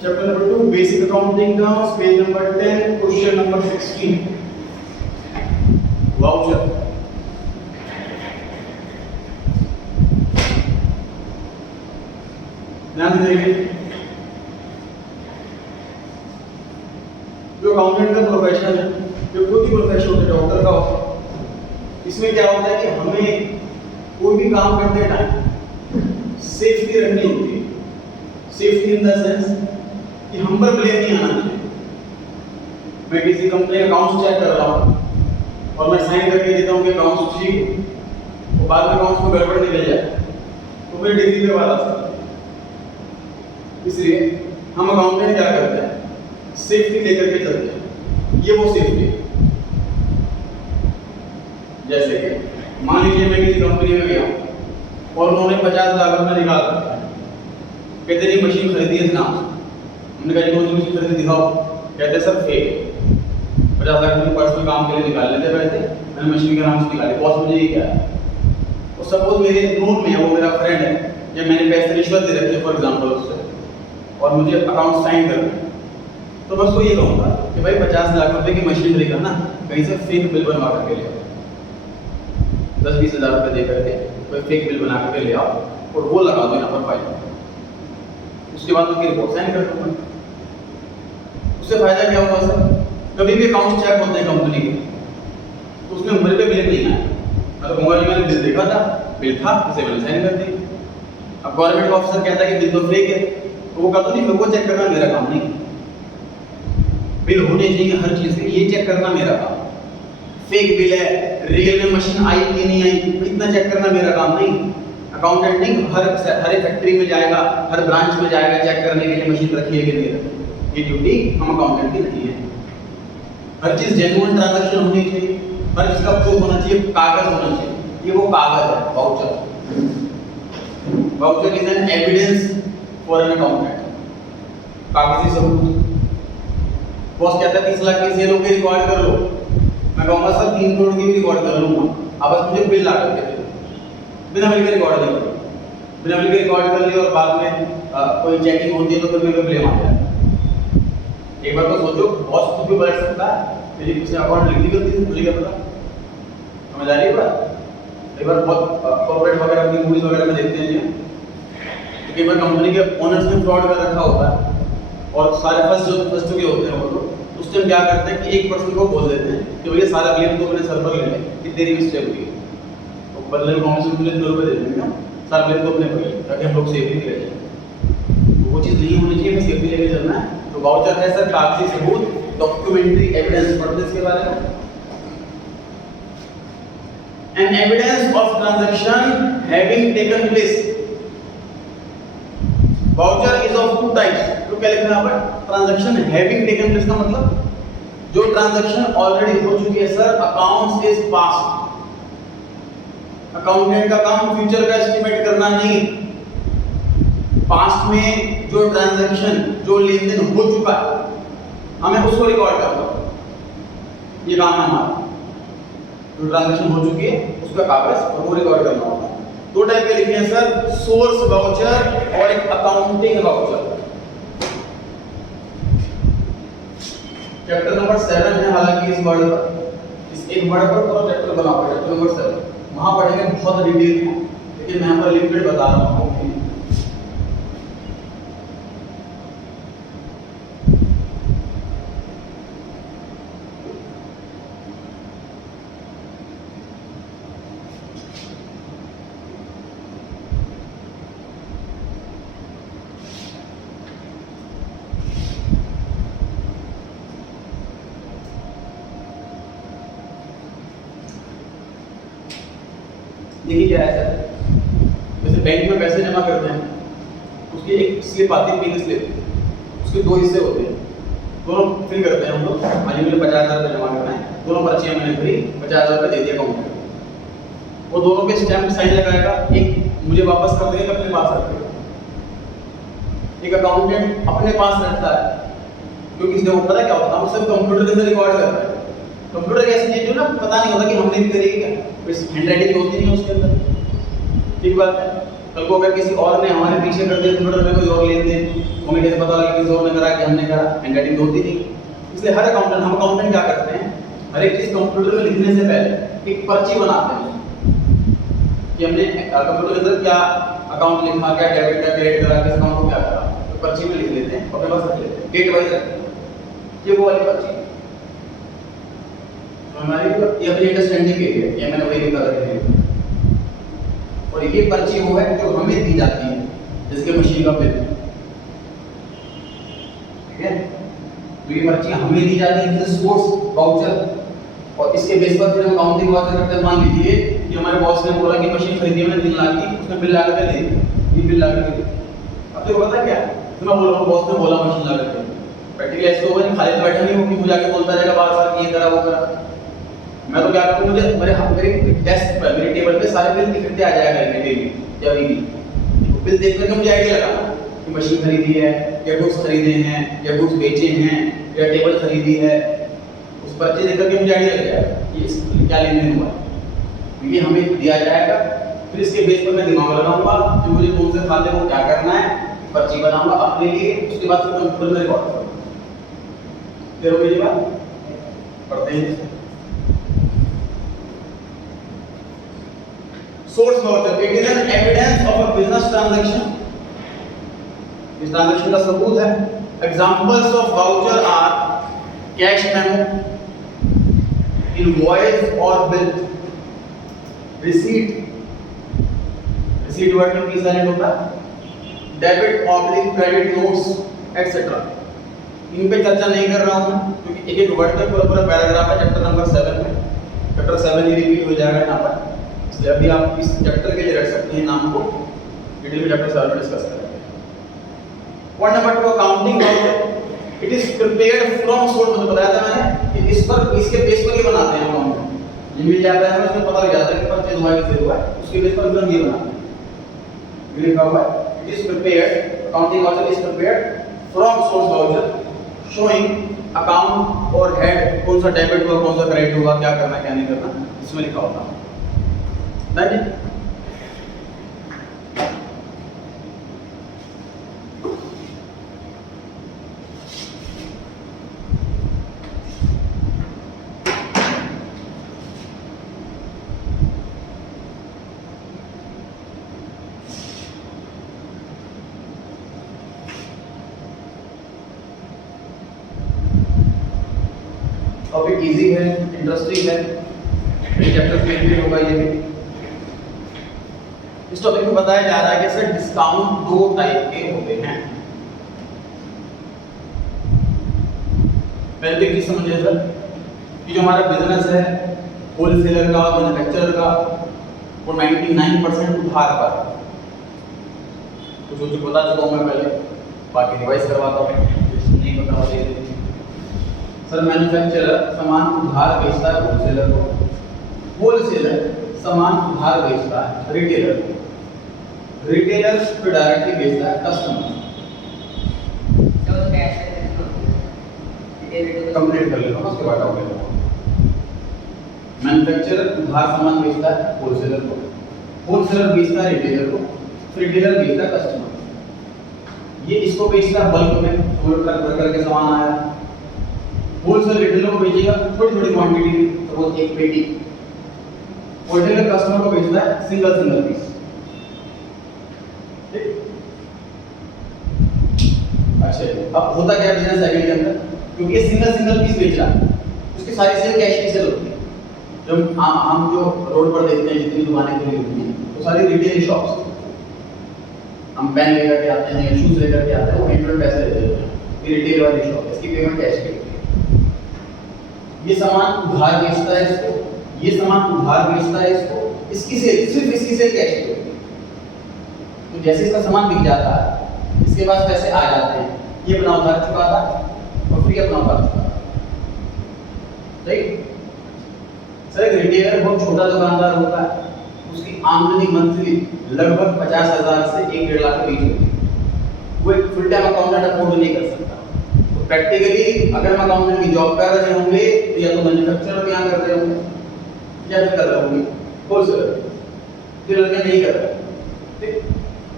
Chapter number 2, basic accounting terms, page number 10, question number 16. Voucher. ध्यान दीजिए, जो accountant का प्रोफेशन है, जो कोई भी प्रोफेशन होता है, डॉक्टर का होता है, इसमें क्या होता है कि हमें कोई भी काम करते टाइम सेफ्टी रखनी होती है। सेफ्टी इन द सेंस कि हम पर ब्लेम नहीं आना चाहिए। मैं किसी कंपनी का अकाउंट्स चेक कर रहा हूँ और मैं साइन करके देता हूँ कि अकाउंट्स ठीक है, और बाद में अकाउंट्स में गड़बड़ निकल जाए तो मेरी डिग्री पे बात आ सकती है। इसलिए हम अकाउंटेंट क्या करते हैं, सेफ्टी लेकर के चलते हैं। ये वो सेफ्टी है, जैसे कि मान लीजिए मैं किसी कंपनी में गया और उन्होंने 50 लाख रुपये निकाल रखा है, कहते नहीं मशीन खरीदी है इस नाम से। हमने कहा कौन सी मशीन खरीदी दिखाओ, कहते सर फेक 50 लाख रुपये पर्सनल काम के लिए निकाल लेते पैसे, मैंने मशीन के नाम से निकाले, बॉस मुझे ये क्या है। और सपोज मेरे नोट में है, वो मेरा फ्रेंड है, या मैंने पैसे रिश्वत दे रखे फॉर एग्जाम्पल उससे, और मुझे अकाउंट साइन करना है, तो मैं उसको ये कहूँगा कि भाई 50 लाख रुपए की मशीनरी का ना कहीं से फेक बिल बनवा करके ले आओ, 10-20 हज़ार रुपये दे करके कोई फेक बिल बना करके ले आओ और वो लगा दो यहाँ पर फाइल। उसके बाद उनकी रिपोर्ट साइन कर दूँगा। उससे फायदा क्या होगा सर, कभी भी अकाउंट चेक होते हैं कंपनी के तो उसमें मेरे पे बिल नहीं आया, मैं तो कहूँगा मैंने बिल देखा था, बिल था, इसे मैंने साइन कर दी। अब गवर्नमेंट ऑफिसर कहता है कि बिल तो फेक है, तो वो कहता नहीं मेरे को चेक करना मेरा काम नहीं, बिल होने चाहिए हर चीज के, ये चेक करना मेरा काम। फेक बिल है, रियल में मशीन आई कि नहीं आई, इतना चेक करना मेरा काम नहीं। अकाउंटेंट नहीं हर फैक्ट्री में जाएगा, हर ब्रांच में जाएगा चेक करने के लिए मशीन रखी है कि नहीं रखी। ये ड्यूटी हम अकाउंटेंट की नहीं है। हर चीज जेन्युइन ट्रांजैक्शन होनी चाहिए, हर चीज का प्रूफ होना चाहिए, कागज होना चाहिए। ये वो कागज है voucher. Voucher is an evidence for an accountant, कागजी सबूत। बॉस कहता है 30 लाख की सेल होगी, रिकॉर्ड कर लो, मैं कहूँगा सर 3 करोड़ की भी रिकॉर्ड कर लूँगा, आप बस मुझे बिल ला करके दे दो। बिना बिल के रिकॉर्ड नहीं करो, बिना बिल के रिकॉर्ड कर लिया और बाद में कोई चेकिंग होती है तो फिर मेरे को ब्लेम आ जाता है। एक बार तो सोचो, बॉस खुद भी बैठ सकता है, मेरी किसी अकाउंट लिख दी गलती से, मुझे क्या पता, समझ आ रही है बात। एक बार बहुत कॉर्पोरेट वगैरह अपनी मूवीज वगैरह में देखते हैं तो कई बार कंपनी के ओनर्स ने फ्रॉड कर रखा होता है और सारे फंस चुके होते हैं वो लोग। उस टाइम क्या करते हैं कि एक पर्सन को बोल देते हैं कि भैया सारा ब्लेम तो अपने सर पर ले ले कि तेरी मिस्टेक हुई है, तो बदले में कॉम्पनसेशन तुझे 2 रुपये दे देंगे ना, सारा ब्लेम तो अपने पर ले, ताकि हम लोग सेफली रह जाए। वो चीज़ नहीं होनी चाहिए, हमें सेफली लेके चलना है। तो वाउचर है सर कागजी सबूत, डॉक्यूमेंट्री एविडेंस। पढ़ते इसके बारे में, an evidence of transaction having taken place. Voucher is of 2 types. तो क्या लिखना है पर ट्रांजैक्शन हैविंग टेकन प्लेस का मतलब जो ट्रांजैक्शन ऑलरेडी हो चुकी है sir, accounts is past. Accountant का काम फ्यूचर का एस्टिमेट करना नहीं, पास्ट में जो ट्रांजैक्शन जो लेन देन हो चुका है हमें उसको रिकॉर्ड करना, ये काम है हमारा। जो ट्रांजैक्शन हो चुकी है उसका कागज और वो रिकॉर्ड करना होगा। 2 टाइप के लिखे हैं सर, सोर्स वाउचर और एक अकाउंटिंग वाउचर। चैप्टर नंबर 7 है, हालांकि इस वर्ड पर, इस एक वर्ड पर पूरा चैप्टर बना हुआ है, चैप्टर नंबर 7। वहां पढ़ेंगे बहुत डिटेल में, लेकिन मैं यहाँ पर लिमिटेड बता रहा हूँ। देखिए क्या है सर, जैसे बैंक में पैसे जमा करते हैं, उसकी एक स्लिप आती है, पिन स्लिप, उसके 2 हिस्से होते हैं, दोनों फिल करते हैं हम लोग। मान लीजिए 50,000 रुपये जमा करना है, दोनों पर्चियाँ मैंने भरी, 50,000 रुपये दे दिया अकाउंट में, वो दोनों पे स्टैम्प साइन लगाएगा, एक मुझे वापस कर देगा, अपने पास रखेगा। एक अकाउंटेंट अपने पास रखता है, क्योंकि इसने वो पता क्या होता है, हम सब कंप्यूटर के अंदर रिकॉर्ड करता है। कंप्यूटर कैसी चीज जो ना पता नहीं होता कि हमने भी करी क्या, हैंड राइटिंग होती नहीं है उसके अंदर, ठीक बात है। कल को अगर किसी और ने हमारे पीछे कर दिया कंप्यूटर में कोई और लेन देन, हमें कैसे पता लगा किसी और ने करा कि हमने करा? हैंडराइटिंग तो होती नहीं। इसलिए हर अकाउंटेंट, हम अकाउंटेंट क्या करते हैं, हर एक चीज कंप्यूटर में लिखने से पहले एक पर्ची बनाते हैं कि हमने कंप्यूटर के अंदर क्या अकाउंट लिखा, क्या डेबिट का क्रेडिट करा, किस अकाउंट को क्या करा, तो पर्ची में लिख लेते हैं, अपने पास रख लेते हैं, डेट वाइज रखते हैं। ये वो वाली पर्ची तो हमारी ये अपनी अंडरस्टैंडिंग के लिए ये मैंने वही लिखा था। और ये पर्ची वो है जो हमें दी जाती है, जिसके मशीन का बिल, ठीक है। तो ये पर्ची हमें दी जाती है, सोर्स वाउचर, और इसके बेस पर फिर हम काउंटिंग वाउचर करते हैं। मान लीजिए कि हमारे बॉस ने बोला कि मशीन खरीदी मैंने 3 लाख की, उसमें बिल लगा के दे, ये बिल लगा के दे। अब देखो पता क्या है, तो मैं बोल रहा हूँ बॉस ने बोला मशीन लगा के, प्रैक्टिकली ऐसे होगा, खाली तो बैठा नहीं हो कि मुझे आके बोलता रहेगा बार-बार कि ये करा वो करा। मैं तो क्या करूँ, मुझे मेरे डेस्क पर, मेरे टेबल पे सारे बिल दिखते आ जाएगा डेली या वीकली। बिल देख करके मुझे आइडिया लगाना कि मशीन खरीदी है, या बुक्स खरीदे हैं, या बुक्स बेचे हैं, या टेबल खरीदी है। उस पर्ची देख करके मुझे आइडिया लग जाएगा कि इस क्या लेन देन हुआ है। ये हमें दिया जाएगा, फिर इसके बेस पर मैं दिमाग लगाऊंगा कि मुझे कौन से खाते को क्या करना है, पर्ची बनाऊंगा अपने लिए, उसके बाद फिर कंप्यूटर में रिकॉर्ड करूंगा। फिर वो मेरी बात पढ़ते हैं। Source voucher, it is an evidence of a business transaction. इस ट्रांजैक्शन का सबूत है। Examples of voucher are cash memo, invoice or bill, receipt, receipt word में की साइलेंट होता है, debit oblique credit notes etc. इन पे चर्चा नहीं कर रहा हूं मैं, क्योंकि एक एक वर्ड पे पूरा पैराग्राफ है चैप्टर नंबर 7 में। चैप्टर 7 ही रिपीट हो जाएगा यहाँ पर, इसलिए अभी आप इस चैप्टर के लिए रख सकते हैं नाम को, डिटेल में चैप्टर 7 में डिस्कस करेंगे। Point number 2, accounting voucher. It is prepared from source, मुझे बताया था मैंने कि इस पर, इसके बेस पर ये बनाते हैं अकाउंट। ये मिल जाता है, उसमें पता लग जाता है कि परचेज हुआ है कि सेल हुआ है, उसके बेस पर हम ये बनाते हैं। ये लिखा हुआ है, it is prepared, accounting voucher is prepared from source voucher showing account और हेड, कौन सा डेबिट हुआ, कौन सा क्रेडिट हुआ, क्या करना क्या नहीं करना, इसमें लिखा होता है। That टॉपिक इजी है, इंटरेस्टिंग है, चैप्टर क्लियर होगा ये भी। इस टॉपिक में बताया जा रहा है कि सर डिस्काउंट 2 टाइप के होते हैं। पहले की समझिए सर कि जो हमारा बिजनेस है होलसेलर का, मैन्युफैक्चरर का, वो 99% उधार पर, कुछ बता चुका हूँ मैं पहले, बाकी रिवाइज करवाता हूँ नहीं पता हो। सर मैन्युफैक्चरर सामान उधार बेचता है होलसेलर को, होलसेलर सामान उधार बेचता है रिटेलर को, रिटेलर फिर डायरेक्टली बेचता है कस्टमर। कंप्लीट कर लेता हूँ, उसके बाद आगे मैन्युफैक्चरर उधार सामान बेचता है होलसेलर को, होलसेलर बेचता है रिटेलर को, फिर रिटेलर बेचता है कस्टमर। ये इसको बेचता है बल्क में, थोड़ा ट्रक भर करके सामान आया, होलसेल रिटेलर को बेचेगा थोड़ी थोड़ी क्वांटिटी, सपोज एक पेटी, होलसेलर कस्टमर को बेचता है सिंगल पीस। अच्छा, अब होता क्या बिजनेस साइकिल के अंदर, क्योंकि ये सिंगल पीस बेच रहा है, उसकी सारी सेल कैश की सेल होती है। जब हम जो रोड पर देखते हैं जितनी दुकानें खुली होती हैं, तो सारी रिटेल शॉप्स, हम पेन लेकर के आते हैं, शूज लेकर के आते हैं, वो इंटरनेट पैसे लेते हैं, ये रिटेल वाली शॉप है, इसकी पेमेंट कैश की होती है। ये सामान उधार बेचता है इसको, ये सामान उधार बेचता है इसको, इसकी सेल, सिर्फ इसकी सेल कैश की होती है। तो जैसे इसका सामान बिक जाता है, इसके पास पैसे आ जाते हैं, ये अपना उधार चुकाता और फिर अपना उधार चुकाता। राइट सर, एक रिटेलर बहुत छोटा दुकानदार होता है, उसकी आमदनी मंथली लगभग 50,000 से 1-1.5 लाख के बीच होती है। वो एक फुल टाइम अकाउंटेंट अफोर्ड नहीं कर सकता। तो प्रैक्टिकली अगर हम अकाउंटेंट की जॉब कर रहे होंगे तो या तो मैन्युफैक्चरर के यहाँ कर रहे होंगे या फिर कर रहे होंगे होलसेलर, ये लड़के नहीं कर रहे। ठीक,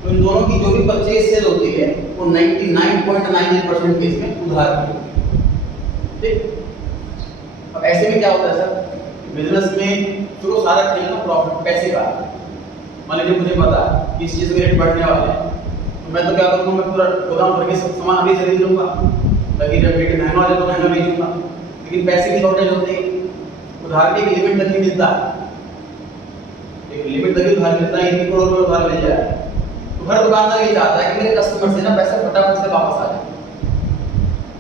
तो इन दोनों की जो भी परचेज सेल होती है वो 99.99% केस में उधार की होती है। ठीक, अब ऐसे में क्या होता है सर, बिजनेस में शुरू सारा खेल ना प्रॉफिट पैसे का। मान लीजिए मुझे पता है कि इस चीज के रेट बढ़ने वाले हैं, तो मैं तो क्या करूँगा, मैं पूरा गोदाम भर के सब सामान अभी खरीद लूंगा ताकि जब रेट महंगा हो जाए तो महंगा बेचूंगा। लेकिन पैसे की शॉर्टेज होती है, उधार की एक लिमिट तक ही मिलता है, एक लिमिट तक ही उधार मिलता है, 1 करोड़ रुपए उधार मिल जाए। तो हर दुकानदार ये चाहता है कि मेरे कस्टमर से ना पैसा फटाफट से वापस आ जाए।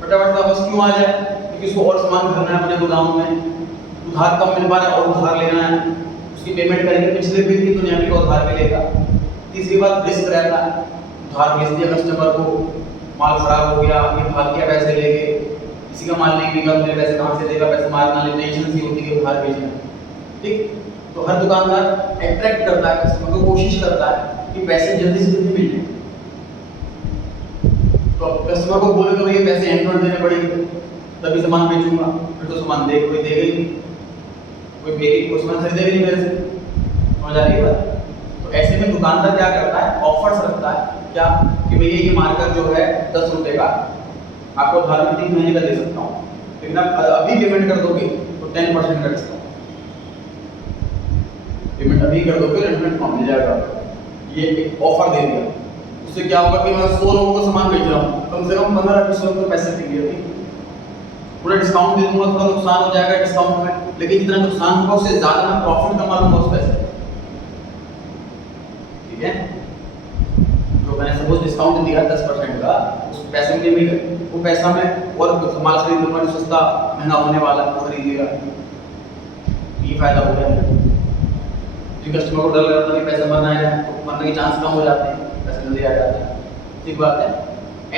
फटाफट से वापस क्यों आ जाए? क्योंकि उसको और सामान भरना है अपने गोदाम में, उधार कम मिल पा रहा है और उधार लेना है, उसकी पेमेंट करेंगे पिछले बिल की तो नया बिल का उधार मिलेगा। तीसरी बात रिस्क रहता है, उधार भेज दिया कस्टमर को, माल खराब हो गया, ये भाग गया पैसे लेके, किसी का माल नहीं बिका, मेरे पैसे कहाँ से देगा, पैसे मारना ले, टेंशन सी होती है उधार भेजना। ठीक, तो हर दुकानदार अट्रैक्ट करता है कस्टमर को, कोशिश करता है कि पैसे जल्दी से जल्दी मिल जाए। तो कस्टमर को बोलेगा भैया पैसे एंड देने पड़ेंगे तभी सामान बेचूंगा, फिर तो सामान दे कोई देगा ही नहीं, कोई मेरी कोई सामान खरीदेगा नहीं मेरे से। समझ आ रही है बात? तो ऐसे में दुकानदार क्या करता है, ऑफर्स रखता है क्या कि भैया ये मार्कर जो है 10 रुपए का आपको उधार में 3 महीने का दे सकता हूँ, लेकिन आप अभी पेमेंट कर दोगे तो 10% का डिस्काउंट, पेमेंट अभी कर दोगे रेंटमेंट फॉर्म मिल जाएगा। ये एक ऑफर दे दिया, उससे क्या होगा कि मैं 100 लोगों को सामान बेच रहा हूँ, कम से कम 15-20 लोगों को पैसे देंगे, पूरा डिस्काउंट दे दूंगा, थोड़ा नुकसान हो जाएगा डिस्काउंट में, लेकिन जितना नुकसान होगा उससे ज्यादा मैं प्रॉफिट कमा लूंगा उस पैसे। ठीक है, तो मैंने सपोज डिस्काउंट दिया 10% का, उस पैसे में भी वो पैसा मैं और माल खरीद लूंगा जो सस्ता महंगा होने वाला है वो खरीद लेगा, ये फायदा हो गया। जो कस्टमर को डर लग रहा था कि पैसे मरना है तो मरने के चांस कम हो जाते हैं, पैसे जल्दी आ जाते हैं। ठीक बात है।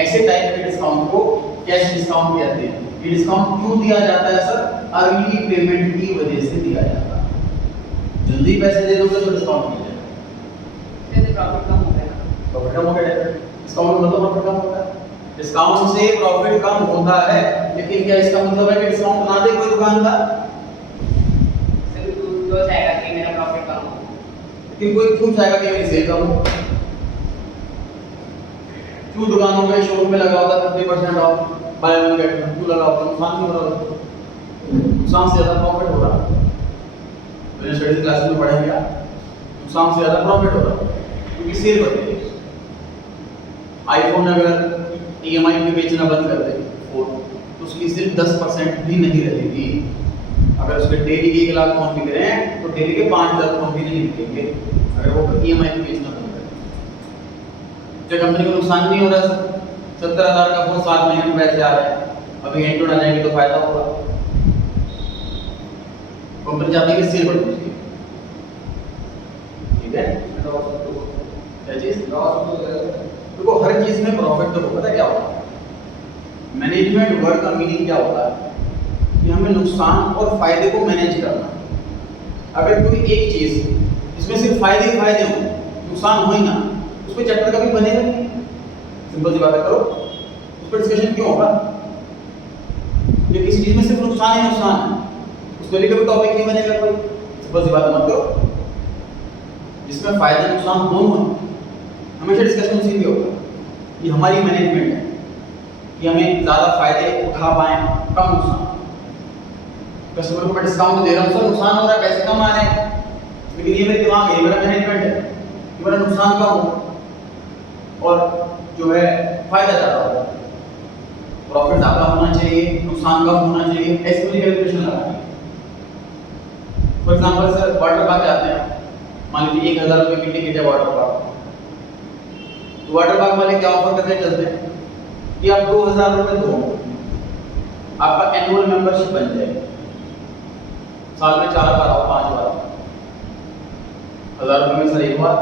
ऐसे टाइप के डिस्काउंट को कैश डिस्काउंट कहते हैं। ये डिस्काउंट क्यों दिया जाता है सर? अर्ली पेमेंट की वजह से दिया जाता है। जल्दी पैसे दे दोगे तो डिस्काउंट मिल जाएगा, इससे प्रॉफिट कम हो गया, प्रॉफिट कम हो गया। डिस्काउंट मतलब प्रॉफिट कम होता है, डिस्काउंट से प्रॉफिट कम होता है, लेकिन क्या इसका मतलब है कि डिस्काउंट ना दे कोई दुकानदार? सिर्फ तो चाहेगा कि मेरा प्रॉफिट कम हो, लेकिन कोई क्यों चाहेगा कि मेरी सेल कम हो? क्यों दुकानों में शोरूम में लगा होता है 50% of, by one get one, क्यों लगा होता है? नुकसान क्यों हो रहा है? नुकसान से ज्यादा प्रॉफिट हो रहा है। मैंने स्टडी क्लास में पढ़ा क्या, नुकसान से ज्यादा प्रॉफिट हो रहा है क्योंकि सेल बढ़ रही है। आईफोन अगर ईएमआई पे बेचना बंद कर दे फोन, तो उसकी सिर्फ 10% भी नहीं रहेगी। अगर उसके डेली के 1 लाख फोन बिक रहे हैं तो डेली के 5000 फोन भी नहीं बिकेंगे अगर वो ईएमआई पे बेचना बंद कर दे। तो कंपनी को नुकसान नहीं हो रहा सर, 70,000 का फोन 7 महीने में पैसे आ रहे हैं, अभी एंड्रॉइड आ जाएंगे तो फायदा होगा। कंपनी चाहती है कि सेल बढ़नी चाहिए। ठीक है, क्या चीज देखो, हर चीज में प्रॉफिट तो पता है क्या होता है। मैनेजमेंट वर्ड का मीनिंग क्या होता है कि हमें नुकसान और फायदे को मैनेज करना। अगर कोई एक चीज इसमें सिर्फ फायदे ही फायदे हो, नुकसान हो ही ना, उस पर चैप्टर कभी बनेगा नहीं। सिंपल सी बात करो, उस पर डिस्कशन क्यों होगा? ये किसी चीज में सिर्फ नुकसान ही नुकसान है, उसके लिए कभी टॉपिक नहीं बनेगा कोई। सिंपल सी बात मत करो, जिसमें फायदे नुकसान दोनों हैं हमेशा डिस्कशन उसी पे होगा। ये हमारी मैनेजमेंट है कि हमें ज्यादा फायदे उठा पाएं, कम नुकसान। कस्टमर को मैं डिस्काउंट दे रहा हूँ, सर नुकसान हो रहा है, पैसे कम आ रहे हैं, लेकिन ये मेरे दिमाग है, मेरा मैनेजमेंट है कि मेरा नुकसान कम हो और जो है फायदा ज्यादा हो, प्रॉफिट ज्यादा होना चाहिए, नुकसान कम होना चाहिए, ऐसे मुझे कैलकुलेशन लगानी है। For example sir water park जाते हैं, मान लीजिए 1000 रुपये की टिकट है वाटर पार्क, तो वाटर पार्क वाले क्या ऑफर करके चलते हैं कि आप 2000 रुपये दो, आपका एनुअल मेंबरशिप बन जाए, साल में 4 बार आओ, 5 बार, 1000 रुपये में सर 1 बार,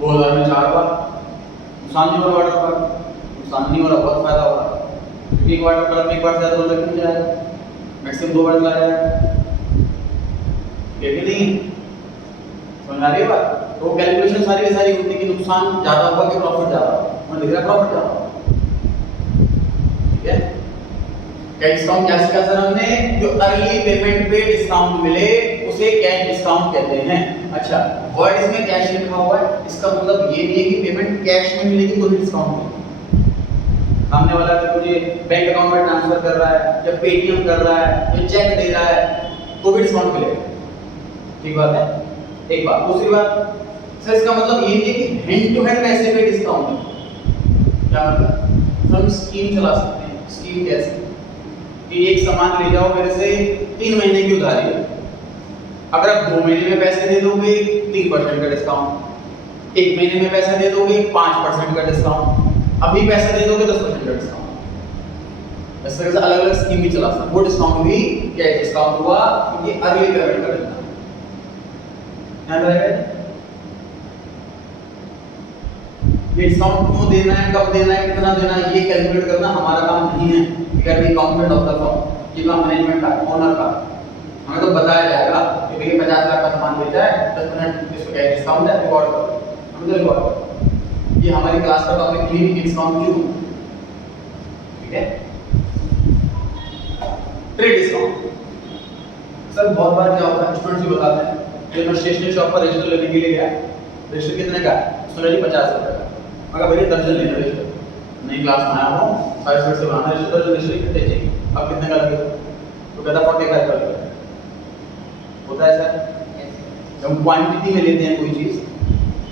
2000 में 4 बार, नुकसान नहीं हो रहा वाटर पार्क, नुकसान नहीं हो रहा, बहुत फायदा हो रहा। क्योंकि एक वाटर पार्क में एक बार से 2 लाख मिल जाएगा, मैक्सिमम 2 बार लाया जाएगा, ठीक है नहीं? समझ आ रही है बात? तो कैलकुलेशन सारी की सारी होती है कि नुकसान ज्यादा होगा कि प्रॉफिट ज्यादा होगा, मैं लिख रहा प्रॉफिट ज्यादा होगा। ठीक है, क्या डिस्काउंट क्या सीखा सर हमने? जो अर्ली पेमेंट पे डिस्काउंट मिले उसे उसे कैश डिस्काउंट कहते हैं। अच्छा, वर्ड इसमें कैश लिखा हुआ है, इसका मतलब ये नहीं है कि पेमेंट कैश में मिलेगी तो भी डिस्काउंट मिलेगा। सामने वाला अगर मुझे बैंक अकाउंट में ट्रांसफर कर रहा है या पेटीएम कर रहा है या चेक दे रहा है तो भी डिस्काउंट मिलेगा। ठीक बात है, एक बात। दूसरी बात, सर इसका मतलब ये नहीं कि हैंड टू हैंड पैसे पे डिस्काउंट है। क्या मतलब? हम स्कीम चला सकते हैं। स्कीम कैसे कि एक सामान ले जाओ मेरे से 3 महीने की उधारी है, अगर आप 2 महीने में पैसे दे दोगे 3% का डिस्काउंट, 1 महीने में पैसा दे दोगे 5% का डिस्काउंट, अभी पैसा दे दोगे 10% का डिस्काउंट। इस तरह से अलग अलग स्कीम भी चला सकते हैं। वो डिस्काउंट भी क्या डिस्काउंट हुआ क्योंकि अर्ली पेमेंट कर देना। ध्यान रखें, ये डिस्काउंट क्यों देना है, कब देना है, कितना देना है, ये कैलकुलेट करना हमारा काम नहीं है। We are the accountant of the firm, ये काम मैनेजमेंट का, ओनर का। हमें तो बताया जाएगा कि भैया 50 लाख का सामान बेचा है, 10% इसको क्या डिस्काउंट है, रिकॉर्ड करो, हम तो रिकॉर्ड करो। ये हमारी क्लास का टॉपिक नहीं है डिस्काउंट क्यों। ठीक है, ट्रेड डिस्काउंट। सर बहुत बार क्या होता है, स्टूडेंट्स भी बताते हैं कि मैं स्टेशनरी शॉप पर रजिस्टर लेने के लिए गया, रजिस्टर कितने का है, सुना जी 50 रुपए का। मगर भैया दर्जन लेना रजिस्टर, नई क्लास में आया हूँ, 5 मिनट से बनाना रजिस्टर, रजिस्टर कितने चाहिए, अब कितने का लगेगा, तो कहता 45 का लगेगा। होता है सर, जब हम क्वांटिटी में लेते हैं कोई चीज़,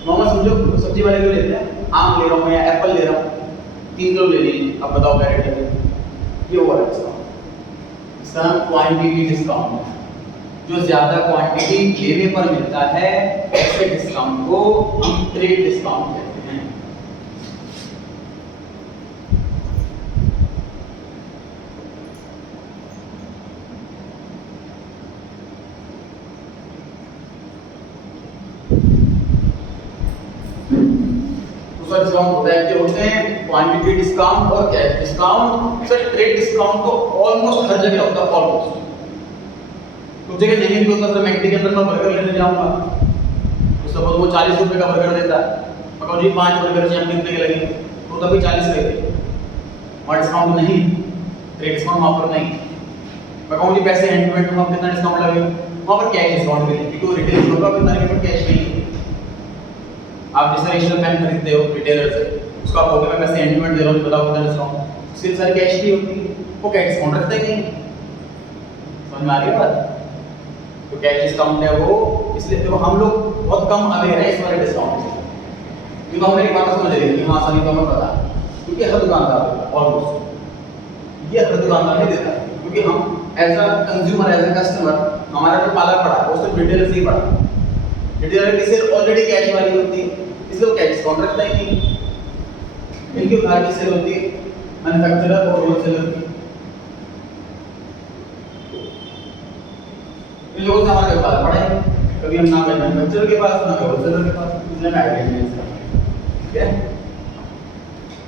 नॉर्मल समझो सब्जी वाले को लेते हैं, आम ले रहा हूँ या एप्पल ले रहा हूँ, 3 किलो ले लीजिए, अब बताओ क्या रेट लगेगा। ये हुआ डिस्काउंट, इसका नाम क्वांटिटी डिस्काउंट है। जो ज्यादा क्वांटिटी लेने पर मिलता है ऐसे डिस्काउंट को हम ट्रेड डिस्काउंट कहते हैं। दूसरा डिस्काउंट होता है कि होते हैं क्वांटिटी डिस्काउंट और cash discount. Sir trade discount तो ऑलमोस्ट हर जगह होता है, ऑलमोस्ट। कुछ जगह नहीं भी होता, सर मैकडी के अंदर मैं बर्गर लेने जाऊंगा तो सपोज वो 40 रुपए का बर्गर देता है, मैं कहूँ जी 5 बर्गर चाहिए, कितने के लगेंगे, तो तभी 40 लगेंगे, वहाँ डिस्काउंट नहीं, ट्रेड डिस्काउंट वहाँ पर नहीं। मैं कहूँ जी पैसे हैंड टू हैंड में कितना डिस्काउंट लगेगा, वहाँ पर कैश डिस्काउंट मिलेगा क्योंकि वो रिटेल शॉप का कितना रेट कैश नहीं है। आप जैसे रेशनल पेन खरीदते हो रिटेलर से, उसका आप में पैसे हैंड टू हैंड दे रहा हूँ, बताओ कितना डिस्काउंट, सिर्फ सारी कैश की होती है, वो कैश डिस्काउंट रखते ही नहीं। समझ में आ रही है बात? तो कैश डिस्काउंट है वो, इसलिए देखो हम लोग बहुत कम अवेयर है इस वाले डिस्काउंट से, क्योंकि हमें एक बात समझ रही है कि हाँ सभी को हमें पता है, क्योंकि हर दुकानदार देता है ऑलमोस्ट, ये हर दुकानदार नहीं देता, क्योंकि हम as a consumer, as a customer, हमारा जो पाला पड़ा है वो सिर्फ रिटेलर से ही पड़ा, रिटेलर की सेल ऑलरेडी कैश वाली होती है, इसलिए वो कैश डिस्काउंट रखता ही नहीं। इनकी उधार की सेल होती है मैन्युफैक्चरर और होलसेलर की, इन लोगों से हमारा व्यापार पड़ा है, कभी हम ना गए मैन्युफैक्चरर के पास ना गए होलसेलर के पास, इसलिए मैं आइडिया नहीं है। ठीक है,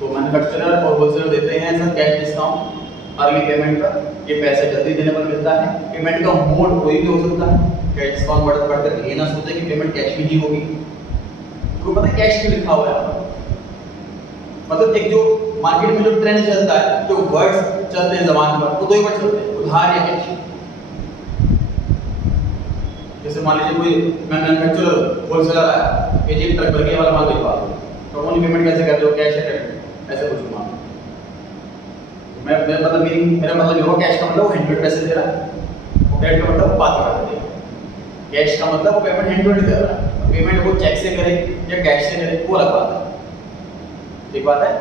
तो मैन्युफैक्चरर और होलसेलर देते हैं sir cash discount early payment पर, ये पैसे जल्दी देने पर मिलता है। पेमेंट का मोड कोई भी हो सकता है, कैश डिस्काउंट बढ़ कर ये ना सोचे कि पेमेंट कैश में ही होगी, तो पता है कैश में लिखा हुआ है, मतलब एक जो मार्केट में जो ट्रेंड चलता है, जो वर्ड्स चलते हैं जबान पर, वो दो ही वर्ड चलते हैं, उधार या कैश। जैसे मान लीजिए कोई मैं मैन्युफैक्चरर होलसेलर आया, ये जी ट्रक भर के वाला माल भिजवा दो, तो ओनली पेमेंट कैसे करते हो, कैश या क्रेडिट, ऐसे कुछ मान मैं मतलब मेरा मतलब ये हो, कैश का मतलब वो हैंड टू हैंड पैसे दे रहा है, और क्रेडिट का मतलब बात कर दे रहा है। कैश का मतलब वो पेमेंट हैंड टू हैंड दे रहा है, पेमेंट वो चेक से करे या कैश से करे वो अलग बात है। ठीक बात है,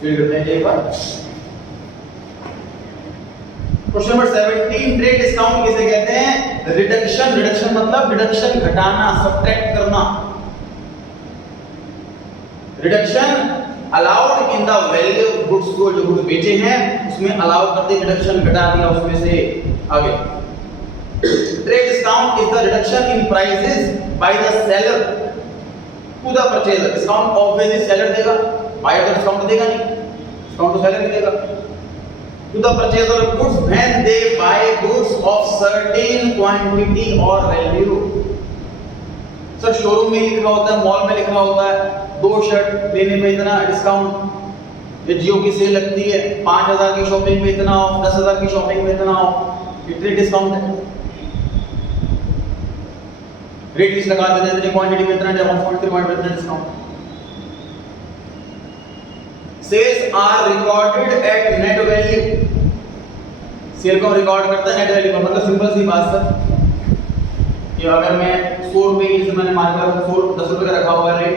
फील करते हैं एक बार। क्वेश्चन नंबर 17, ट्रेड डिस्काउंट किसे कहते हैं? रिडक्शन। रिडक्शन मतलब डिडक्शन, घटाना, सब्ट्रैक्ट करना। Reduction allowed in the value of goods, को जो गुड्स बेचे हैं उसमें अलाउ करते, रिडक्शन घटा दिया उसमें से आगे। Trade discount is the reduction in prices by the seller to the purchaser. Discount obviously seller देगा, बायर तो डिस्काउंट देगा नहीं, डिस्काउंट तो सेलर ही देगा। To the purchaser of goods when they buy goods of certain quantity or value। Sir showroom में लिखा होता है, मॉल में लिखा होता है, 2 शर्ट लेने पे इतना डिस्काउंट, ये जियो की सेल लगती है, 5000 की शॉपिंग पे इतना ऑफ, 10000 की शॉपिंग पे इतना ऑफ, ये ट्रेड डिस्काउंट है। रेट लिस्ट लगा देते हैं, इतनी क्वांटिटी में इतना discount. Sales are recorded at net value, sale को रिकॉर्ड करता है नेट वैल्यू पर। मतलब सिंपल सी बात सर कि अगर मैं 100 रुपए की, जैसे मैंने मान लिया 10 रुपए का रखा हुआ है रेट,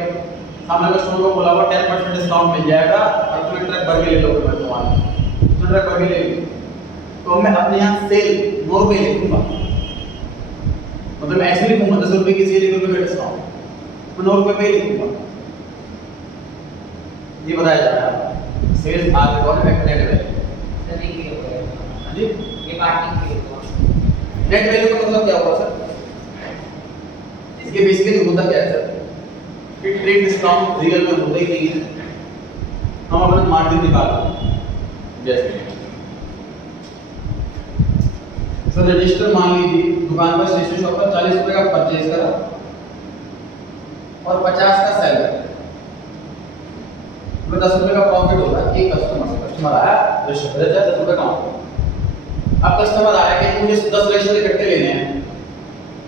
सामने कस्टमर को बोला हुआ 10% डिस्काउंट मिल जाएगा और तुम्हें ट्रक भर के ले लो, मैं तुम्हारा ट्रक भर के ले लो, तो मैं अपने यहाँ सेल 9 रुपए लिखूंगा। मतलब मैं ऐसे लिखूंगा 10 रुपए की सेल, 1 रुपए का डिस्काउंट, मैं 9 रुपए पे ही लिखूंगा। ये बताया जा रहा है sales are recorded at net value. हां जी, ये मार्केटिंग के लिए नेट वैल्यू का मतलब क्या हुआ सर? इसके बेसिकली होता क्या है सर कि ट्रेड डिस्काउंट रियल में होता ही नहीं है, हम अपना मार्जिन निकालते हैं। जैसे सर रजिस्टर मान लीजिए दुकान पर स्टेशनरी शॉप पर 40 रुपए का परचेज करा और 50 का सेल करा, तो 10 रुपए का प्रॉफिट होगा एक कस्टमर से। कस्टमर आया रजिस्टर पे 10 रुपए कमाओ। अब कस्टमर आया कि मुझे 10 रजिस्टर इकट्ठे लेने हैं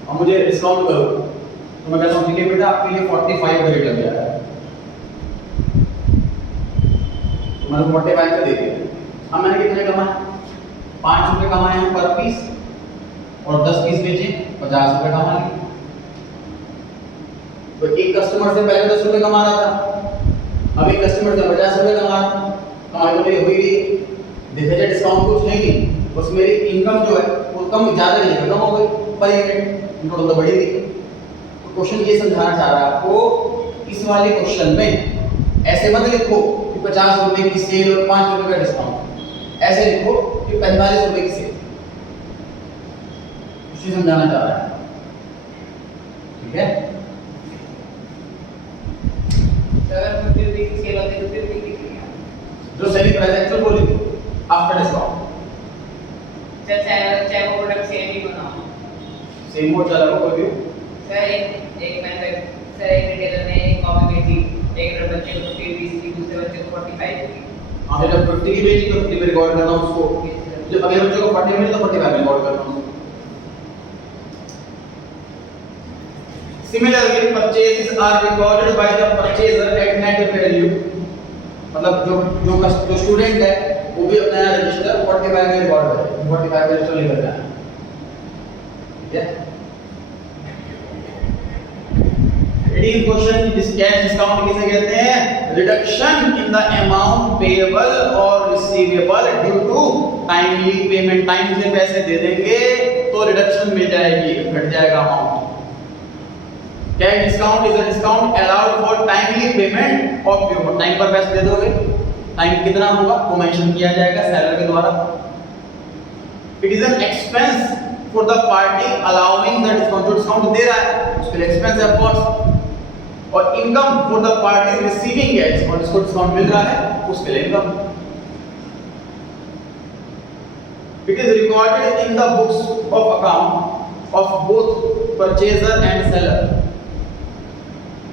और मुझे डिस्काउंट करो, तो मैं कहता हूँ ठीक है बेटा आपके लिए 45 का रेट लग जाएगा, तो मैंने 45 का दे दिया। अब मैंने कितने कमाए? 5 रुपए कमाए हैं पर पीस, और 10 पीस बेचे 50 रुपए कमा लिए। तो एक कस्टमर से पहले 10 रुपए कमा रहा था, अब एक कस्टमर से 50 रुपए कमा रहा है, कमाई तो मेरी हुई गई। देखा जाए डिस्काउंट कुछ है नहीं, बस मेरी इनकम जो है वो कम ज़्यादा नहीं है, कम हो गई पर यूनिट, इनको तो बढ़ी थी। क्वेश्चन ये समझाना चाह रहा है आपको, इस वाले क्वेश्चन में ऐसे मत लिखो कि 50 रुपए की सेल और 5 रुपए का डिस्काउंट, ऐसे लिखो कि 45 रुपए की सेल। इसी समझाना चाह रहा है, ठीक है सर। फिर भी सेल होती है तो फिर भी लिखिए जो सेलिंग प्राइस एक्चुअल बोली आफ्टर डिस्काउंट। सर चाहे वो प्रोडक्ट सेम ही बनाओ, सेम हो चला वो कोई भी सर। एक रिटेलर ने एक कॉपी बेची, एक बच्चे को 20 की, दूसरे बच्चे को 45 की। हां जब 50 की बेची तो 50 में रिकॉर्ड करना उसको, जब अगले बच्चे को 40 मिली तो 45 में रिकॉर्ड करना उसको। Similarly, purchases are recorded by the purchaser at net value। मतलब जो स्टूडेंट है वो भी अपना रजिस्टर 45 में रिकॉर्ड करे, 45 में रजिस्टर लेकर जाना, ठीक है। Reading question, this cash discount किसे कहते हैं? Reduction in the amount payable or receivable due to timely payment। Time से पैसे दे देंगे तो रिडक्शन मिल जाएगी, घट जाएगा amount. Cash discount is a discount allowed for timely payment of payment. Time पर पैसे दे दोगे, टाइम कितना होगा वो मेंशन किया जाएगा सेलर के द्वारा। It is an expense for the party allowing the discount, जो डिस्काउंट दे रहा है उसके लिए एक्सपेंस है ऑफ कोर्स, और income for the party receiving cash, और जिसको डिस्काउंट मिल रहा है उसके लिए income. It is recorded in the books of account of both purchaser and seller.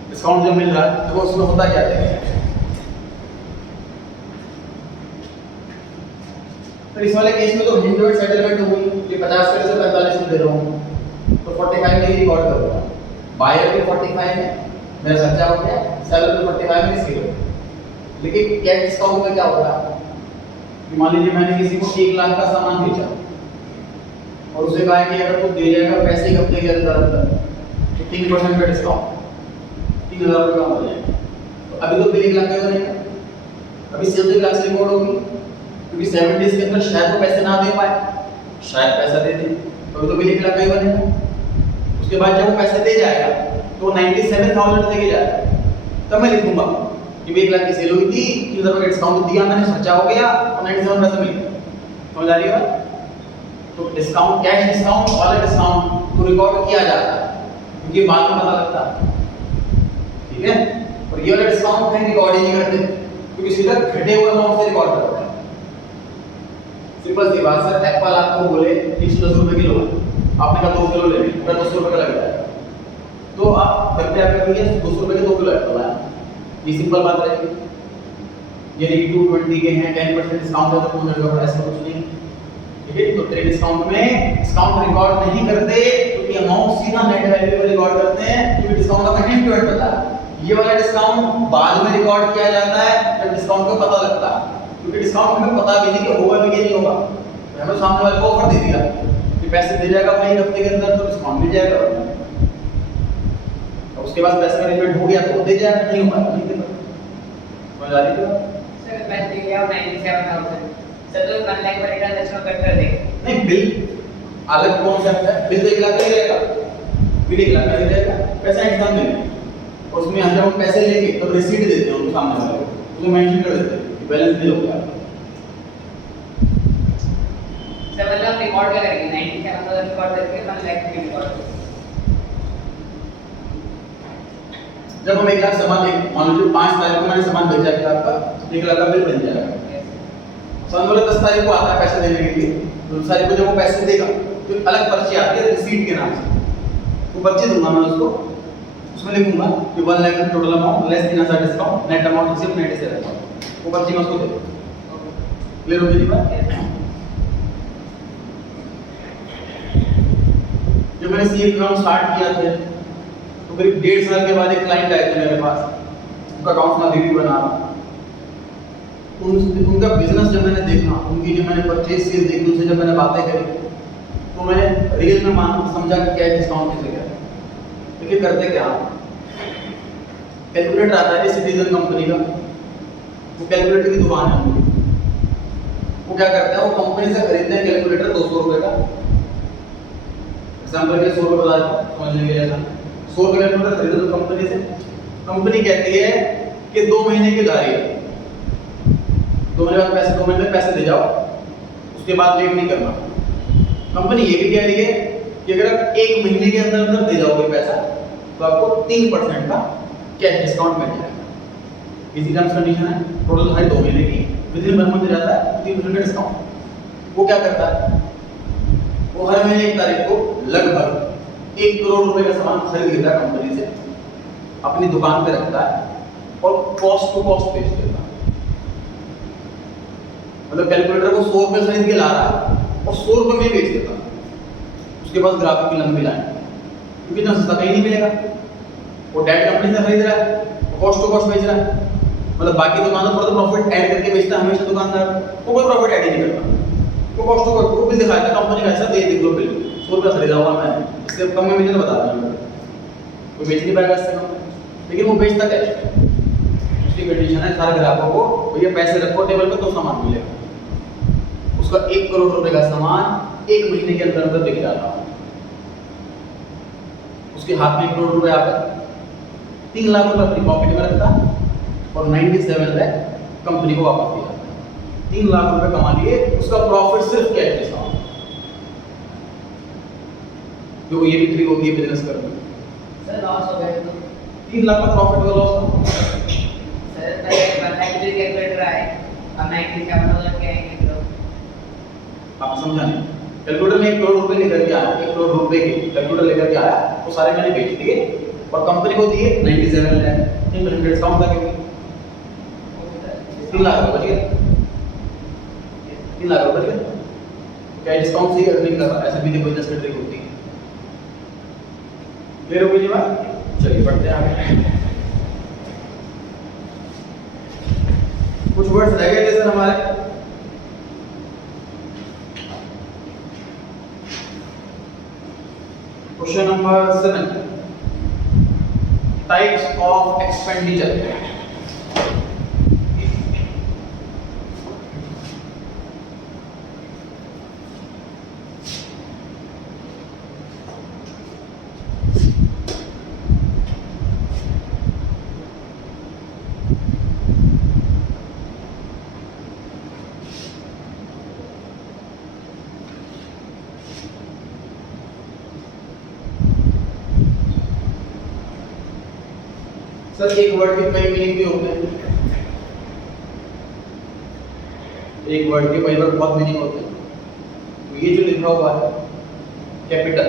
Discount जो मिल रहा है तो उसमें होता क्या है? तो इस वाले केस में तो हिंडवर्ड सेटलमेंट हुई, ये 50 कर से 45 में दे रहा हूं तो 45 में ही रिकॉर्ड करूंगा। बायर भी 45 है, मेरा खर्चा हो गया, सेलर भी 45 में सेल हो गया। लेकिन कैश डिस्काउंट में क्या होगा कि मान लीजिए मैंने किसी को 1 लाख का सामान बेचा और उसे कहा कि अगर तू दे जाएगा पैसे एक हफ्ते के अंदर अंदर तो 3% का डिस्काउंट 3000 रुपये का हो जाएगा। तो अभी तो बिल 1 लाख का बनेगा, अभी सेल 1 लाख से रिकॉर्ड होगी, क्योंकि 7 डेज के अंदर शायद वो पैसे ना दे पाए, शायद पैसा दे दे तो बिल 1 लाख का ही बनेगा। उसके बाद जब वो पैसे दे जाएगा तो 97,000 देके जाएगा, तब मैं लिखूंगा कि 1 लाख की सेल हुई थी, 3000 रुपये का डिस्काउंट दिया मैंने, खर्चा हो गया और 97 पैसा मिल गया। समझ आ रही है बात? तो डिस्काउंट, कैश डिस्काउंट वाला डिस्काउंट तो रिकॉर्ड किया जाता है क्योंकि बाद में पता लगता है, ठीक है। और ये वाला डिस्काउंट कहीं रिकॉर्ड ही नहीं करते क्योंकि सीधा घटे हुए अमाउंट से रिकॉर्ड करते हैं। सिंपल सी बात सर, एप्पल आपको बोले 110 रुपए किलो है, आपने कहा 2 किलो लेने, तो 200 रुपए का लग जाएगा, तो आप घर पे आकर भैया 200 रुपए के 2 किलो एप्पल आया, ये सिंपल बात रहेगी। यदि 220 के हैं 10% डिस्काउंट है तो कौन ऐसा कुछ नहीं, ठीक है। तो ट्रेड डिस्काउंट में डिस्काउंट रिकॉर्ड नहीं करते, तो ये अमाउंट सीधा नेट वैल्यू में रिकॉर्ड करते हैं क्योंकि डिस्काउंट का एंड टू एंड पता है। ये वाला डिस्काउंट बाद में रिकॉर्ड किया जाता है जब डिस्काउंट का पता लगता है, क्योंकि डिस्काउंट हमें पता भी नहीं कि होगा भी कि नहीं होगा। तो हमें सामने वाले को ऑफर दे दिया कि पैसे दे जाएगा भाई हफ्ते के अंदर तो डिस्काउंट मिल जाएगा, और उसके बाद पैसे का पेमेंट हो गया तो वो दे जाएगा, नहीं होगा नहीं देगा। समझ आ रही है? सर मैं दे गया 97,000 सर तो 1 लाख पर ट्रांजैक्शन कट कर देंगे। नहीं, बिल अलग कॉन्सेप्ट है। बिल तो 1 लाख का ही रहेगा, बिल 1 लाख का ही रहेगा, पैसा एग्जाम देंगे और उसमें हम जब पैसे लेंगे तो रिसीट देते हैं उनको सामने वाले को, उसमें मेंशन कर देते हैं कि बैलेंस दे दोगे आप। सर मतलब रिकॉर्ड क्या करेंगे 97,000 रिकॉर्ड करके 1 लाख की रिकॉर्ड। जब हम 1 लाख सामान मान लीजिए 5 तारीख को मैंने सामान भेजा कि आपका 1 लाख का बिल बन जाएगा। सामने वाला 10 तारीख को आता है पैसे देने के लिए, तो 10 तारीख को जब वो पैसे देगा तो एक अलग पर्ची आती है रिसीट के नाम से, वो पर्ची दूंगा मैं उसको, उसमें लिखूंगा कि 1 लाख का total amount less in a discount net amount received 97,000, वो पर्ची मैं उसको दे दूंगा। क्लियर हो गई बात? जब मैंने सी अकाउंट स्टार्ट किया था तो करीब 1.5 साल के बाद एक क्लाइंट आए थे मेरे पास, उनका अकाउंट मैं दीदी बना रहा, उनका बिजनेस जब मैंने देखा, उनकी जो मैंने परचेज सेल देखी, उनसे जब मैंने बातें करी तो मैंने रियल में समझा कि क्या डिस्काउंट कैसे क्या है। देखिए करते क्या, कैलकुलेटर आता है सिटीजन कंपनी का, वो कैलकुलेटर की दुकान है उनकी, वो क्या करते हैं, वो कंपनी से खरीदते हैं कैलकुलेटर 200 रुपए का, एग्जाम्पल के 100 रुपए का समझने के लिए 100 रुपए कैलकुलेटर खरीदते तो कंपनी से, कंपनी कहती है कि 2 महीने की उधारी है, 2 महीने बाद पैसे 2 महीने में पैसे दे जाओ, उसके बाद लेट नहीं करना। कंपनी ये भी कह रही है कि अगर आप 1 महीने के अंदर अंदर दे जाओगे पैसा तो आपको 3% का कैश डिस्काउंट मिल जाएगा। इसी टर्म्स कंडीशन है, टोटल है 2 महीने की, विद इन 1 मंथ जाता है 3% का डिस्काउंट। वो क्या करता है, वो हर महीने 1 तारीख को लगभग 1 करोड़ रुपए का सामान खरीद लेता है कंपनी से, अपनी दुकान पे रखता है और कॉस्ट टू कॉस्ट बेच देता है। मतलब कैलकुलेटर को 100 रुपए खरीद के ला रहा है और 100 रुपए में बेच देता, उसके पास ग्राहकों की लंबी लाइन, क्योंकि इतना सस्ता कहीं नहीं मिलेगा। वो डायरेक्ट कंपनी से खरीद रहा है, कॉस्ट टू कॉस्ट बेच रहा है, मतलब बाकी दुकानदार थोड़ा प्रॉफिट ऐड करके बेचता है हमेशा, दुकानदार वो कोई प्रॉफिट ऐड ही नहीं करता, वो कॉस्ट टू कॉस्ट वो बिल दिखाता है कंपनी का, ऐसा दे देख लो बिल 100 रुपए खरीदा हुआ मैंने, इससे कम में मुझे बता रहा हूं कोई बेच नहीं पाएगा इससे कम, लेकिन वो बेचता कैश है। उसकी कंडीशन है सारे ग्राहकों को भैया पैसे रखो टेबल पे तो सामान मिलेगा, उसका 1 करोड़ रुपए का सामान 1 महीने के अंदर अंदर बिक जाता है, उसके हाथ में 1 करोड़ रुपए आता है, 3 लाख रुपए अपनी पॉकेट में रखता और 97 लाख कंपनी को वापस दिया, 3 लाख रुपए कमा लिए, उसका प्रॉफिट सिर्फ कैश डिस्काउंट, जो ये बिक्री होगी ये बिजनेस कर रही सर लॉस हो गया तो 3 लाख का प्रॉफिट हुआ, लॉस सर पहले कि कैलकुलेटर आए अब 97,000 के आएंगे तो आप समझा नहीं। कैलकुलेटर में 1 करोड़ रुपए लेकर के आया, 1 करोड़ रुपए के कैलकुलेटर लेकर के आया, वो सारे मैंने बेच दिए और कंपनी को दिए 97 लाख, 3% डिस्काउंट था क्योंकि 3 लाख रुपए बच गए, 3 लाख रुपए बच गए, क्या डिस्काउंट से ही अर्निंग कर रहा है, ऐसा भी देखो बिजनेस की ट्रिक होती है। क्लियर हो गई बात? चलिए बढ़ते हैं आगे। कुछ वर्ड्स रह गए थे सर हमारे, question number 7, types of expenditure. Sir एक वर्ड के कई मीनिंग भी होते हैं, एक वर्ड के कई बार बहुत मीनिंग होते हैं। तो ये जो लिखा हुआ है कैपिटल,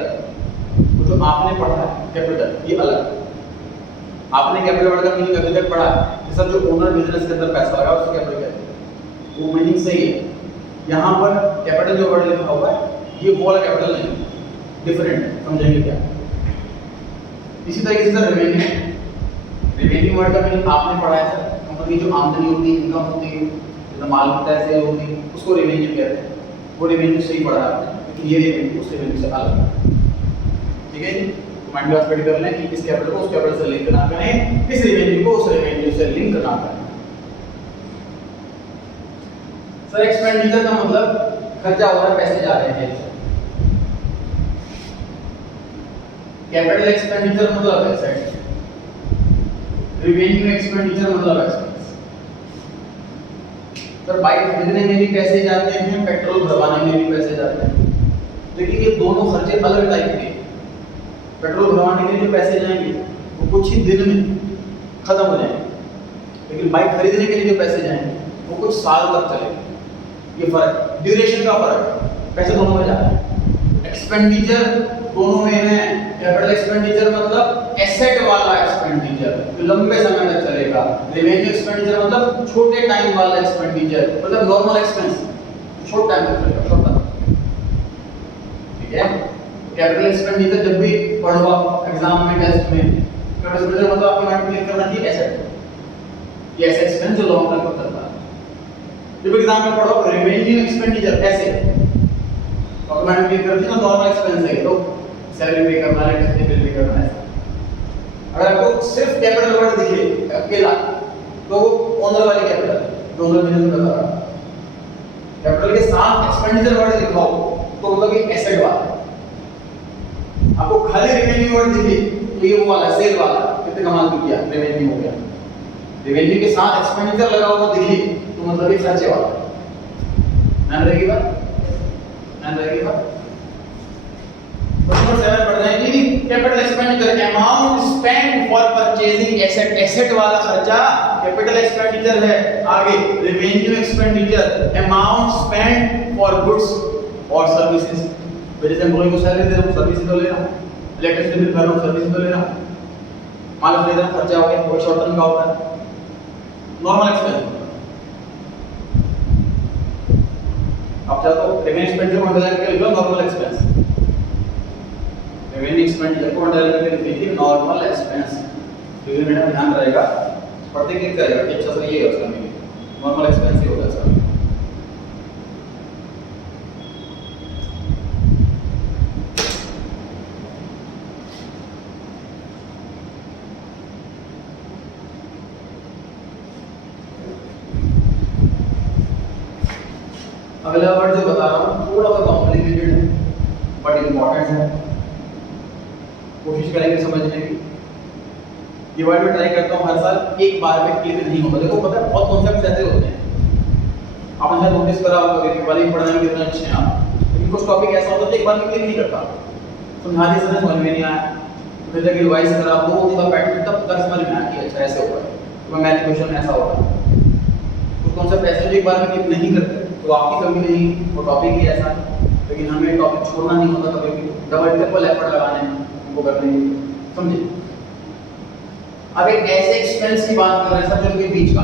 तो जो आपने पढ़ा है कैपिटल, ये अलग, आपने कैपिटल वर्ड का मीनिंग अभी तक पढ़ा है कि सर जो ओनर बिजनेस के अंदर पैसा लगा उसको कैपिटल कहते हैं, वो मीनिंग सही है। यहाँ पर कैपिटल जो वर्ड लिखा हुआ है ये वो वाला कैपिटल नहीं, डिफरेंट, समझेंगे क्या। इसी तरीके से सर रेवेन्यू वर्ड का मीनिंग आपने पढ़ा है सर, कंपनी की जो आमदनी होती है, इनकम होती है, जो माल बिकता है, सेल होती है, उसको रेवेन्यू कहते हैं। वो रेवेन्यू सही पढ़ा है आपने, लेकिन ये रेवेन्यू उस रेवेन्यू से अलग है। ठीक है जी, माइंड में स्टडी कर लें कि इस कैपिटल को उस कैपिटल से लिंक ना करें, इस रेवेन्यू को उस रेवेन्यू से लिंक ना करें। सर एक्सपेंडिचर का मतलब खर्चा हो रहा है, पैसे जा रहे हैं। कैपिटल एक्सपेंडिचर मतलब एसेट, रेवेन्यू एक्सपेंडिचर मतलब एक्सपेंस। सर बाइक खरीदने में भी पैसे जाते हैं, पेट्रोल भरवाने में भी पैसे जाते हैं, लेकिन ये दोनों खर्चे अलग टाइप के। पेट्रोल भरवाने के लिए जो पैसे जाएंगे वो कुछ ही दिन में खत्म हो जाएंगे, लेकिन बाइक खरीदने के लिए जो पैसे जाएंगे वो कुछ साल तक चलेंगे। ये फर्क, ड्यूरेशन का फर्क, पैसे दोनों में जाते हैं। एक्सपेंडिचर दोनों में है। कैपिटल एक्सपेंडिचर मतलब एसेट वाला एक्सपेंडिचर जो लंबे समय तक चलेगा। रेवेन्यू एक्सपेंडिचर मतलब छोटे टाइम वाला एक्सपेंडिचर, मतलब नॉर्मल एक्सपेंस, शॉर्ट टाइम तक चलेगा, शॉर्ट टर्म। ठीक है, कैपिटल एक्सपेंडिचर जब भी पढ़ो आप एग्जाम में, टेस्ट में, कैपिटल एक्सपेंडिचर मतलब आपके माइंड में क्लिक करना चाहिए एसेट। ये ऐसा एक्सपेंस जो लॉन्ग टर्म तक चलता है। जब एग्जाम में पढ़ो रेवेन्यू एक्सपेंडिचर ऐसे, तो आपके माइंड में क्लिक करती है ना नॉर्मल एक्सपेंस है, तो सैलरी पे करना है, टैक्स बिल पे करना है। अगर आपको सिर्फ कैपिटल वर्ड दिखे अकेला, तो वो ओनर वाली कैपिटल, जो ओनर बिजनेस में बता रहा। कैपिटल के साथ एक्सपेंडिचर वर्ड लिखाओ तो मतलब ये एसेट वाला। आपको खाली रेवेन्यू वर्ड दिखे तो ये वो वाला सेल वाला, कितने कमाल किया, रेवेन्यू हो गया। रेवेन्यू के साथ एक्सपेंडिचर लगा हुआ दिखे तो मतलब ये खर्चे वाला। ध्यान रहेगी बात, ध्यान रहेगी बात। नंबर 7 पढ़ रहे हैं जी, capital expenditure amount spend for purchasing asset. Asset वाला खर्चा कैपिटल एक्सपेंडिचर है। आगे revenue expenditure amount spend for goods और सर्विसेज। जैसे एम्प्लॉय को सैलरी दे रहा हूं, सर्विस तो ले रहा हूं, इलेक्ट्रिसिटी बिल भर रहा हूं, सर्विस तो ले रहा हूं, माल खरीद रहा हूं, खर्चा हो गया, वो शॉर्ट टर्म का होता है, नॉर्मल एक्सपेंस। अब चाहो तो रेवेन्यू एक्सपेंडिचर को अंडरलाइन करके लिख लो नॉर्मल एक्सपेंस। रेवेन्यू एक्सपेंडिचर को अंडरलाइन करके लिख लीजिए नॉर्मल एक्सपेंस। तो ये मेरा ध्यान रहेगा, पढ़ते क्लिक करेगा कि अच्छा सर ये है उसका मीनिंग, नॉर्मल एक्सपेंस ही होगा सर। अगला वर्ड जो बता रहा हूँ थोड़ा सा कॉम्प्लिकेटेड है बट इम्पोर्टेंट है, कोशिश करेंगे समझने की। ये वर्ड में ट्राई करता हूँ हर साल, एक बार में क्लियर नहीं होगा। देखो पता है बहुत कॉन्सेप्ट्स ऐसे होते हैं, आपने शायद नोटिस करा होगा कि वाले पढ़ने में कितने अच्छे हैं आप, लेकिन कुछ टॉपिक ऐसा होता है एक बार में क्लियर नहीं करता। समझा दी समझ में नहीं आया, फिर जाके रिवाइज करा, वो थोड़ा पैटर्न तब तक समझ में आया कि अच्छा ऐसे होगा, तो मैथ क्वेश्चन में ऐसा होगा। कुछ कॉन्सेप्ट ऐसे जो एक बार में क्लियर नहीं करते तो आपकी कमी नहीं, वो टॉपिक ही ऐसा है। लेकिन हमें टॉपिक छोड़ना नहीं होता, कभी भी डबल ट्रिपल एफर्ट लगाने उनको करने के, समझे। अब एक ऐसे एक्सपेंस की बात कर रहे हैं सब जो इनके बीच का,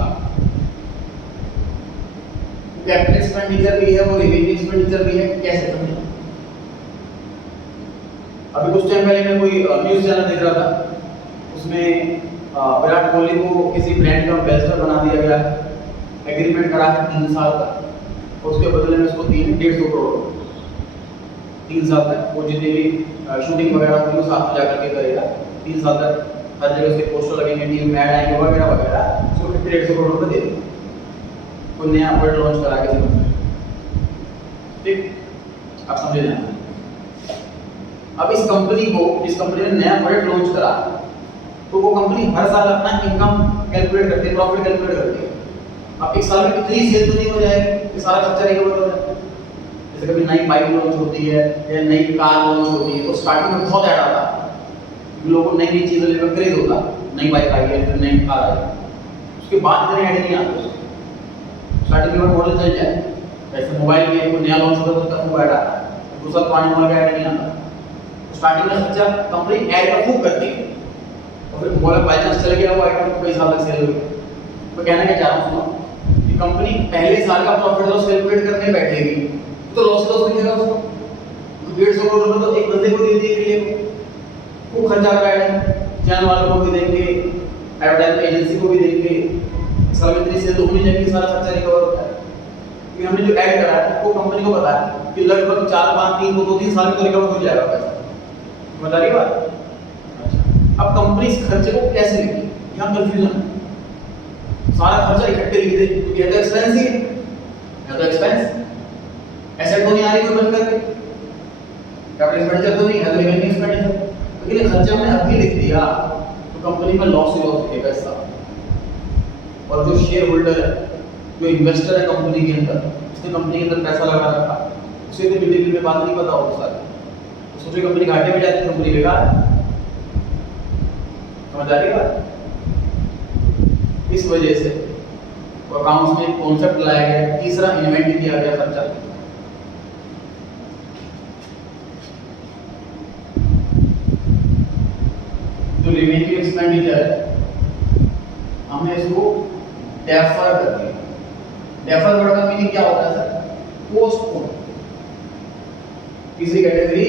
कैपिटल एक्सपेंडिचर भी है, वो रेवेन्यू एक्सपेंडिचर भी है, कैसे समझे। अभी कुछ टाइम पहले मैं कोई न्यूज़ चैनल देख रहा था, उसमें विराट कोहली को किसी ब्रांड का एम्बेसडर बना दिया गया, एग्रीमेंट करा है 3 साल का, उसके बदले में उसको 150 करोड़ 3 साल तक, वो जितनी भी शूटिंग वगैरह होगी वो साथ में जाकर के करेगा 3 साल तक, हर जगह उसके पोस्टर लगेंगे, टीम ऐड आएंगे वगैरह वगैरह, उसको 150 करोड़ रुपए दे देंगे, कोई नया प्रोडक्ट लॉन्च करा के समझ। ठीक, आप समझे ना। अब इस कंपनी को, इस कंपनी ने नया प्रोडक्ट लॉन्च करा तो वो कंपनी हर साल अपना इनकम कैलकुलेट करती है, प्रॉफिट कैलकुलेट करती है। अब एक साल में कितनी सेल तो नहीं हो जाएगी, ये सारा खर्चा रिकवर हो जाएगा। जैसे कभी नई बाइक लॉन्च होती है या नई कार लॉन्च होती है तो स्टार्टिंग में बहुत ऐड आता है, लोगों को नई नई चीज़ें लेकर क्रेज होता है, नई बाइक आई है, फिर नई कार आई, उसके बाद इतने ऐड नहीं आते। स्टार्टिंग में मॉडल चल जाए, जैसे मोबाइल में कोई नया लॉन्च होता है तो उसका खूब ऐड आता है, दूसरा पुराने मॉडल का ऐड नहीं आता। तो स्टार्टिंग में खर्चा कंपनी ऐड का खूब करती है, और फिर मॉडल बाई चांस चल गया वो आइटम कई साल तक सेल हो गई। तो कहना क्या चाह रहा हूँ, सुनो, कंपनी पहले साल का प्रॉफिट लॉस कैलकुलेट करने बैठेगी तो लॉस दिखेगा उसको, 150 करोड़ रुपए तो एक बंदे को दे दिए क्रिएट को, खूब खर्चा कराया है, चैनल वालों को भी देंगे, एडवर्टाइजमेंट एजेंसी को भी देंगे, साल में इतनी सेल तो होनी चाहिए, सारा खर्चा रिकवर होता है। कि हमने जो ऐड कराया है वो कंपनी को पता है कि लगभग 4 5 3 2 3 साल में तो रिकवर हो जाएगा पैसा, समझ आ रही बात? अच्छा, अब कंपनी इस खर्चे को कैसे लिखी, यहाँ कंफ्यूजन है। सारा खर्चा इकट्ठे लिख दे क्योंकि ये तो एक्सपेंस ही है, या तो एक्सपेंस एसेट तो नहीं आ रही कोई बंद करके, कैपिटल एक्सपेंडिचर तो नहीं है, तो रिवेन्यू एक्सपेंडिचर, तो ये खर्चा हमने अभी लिख दिया तो कंपनी में लॉस ही लॉस दिखेगा इसका। और जो शेयर होल्डर है, जो इन्वेस्टर है कंपनी के अंदर, उसने कंपनी के अंदर पैसा लगा रखा, उसे तो डिटेल में बात नहीं पता होगा सारी, सोचिए कंपनी घाटे में जाती है, कंपनी बेकार है, समझ आ रही बात? इस वजह से अकाउंट्स में कॉन्सेप्ट लाया गया, तीसरा इन्वेंट किया गया खर्चा। जो रिवेन्यू एक्सपेंडिचर है हमने इसको डेफर कर दिया। डेफर वर्ड का मीनिंग क्या होता है सर? पोस्टपोन। किसी कैटेगरी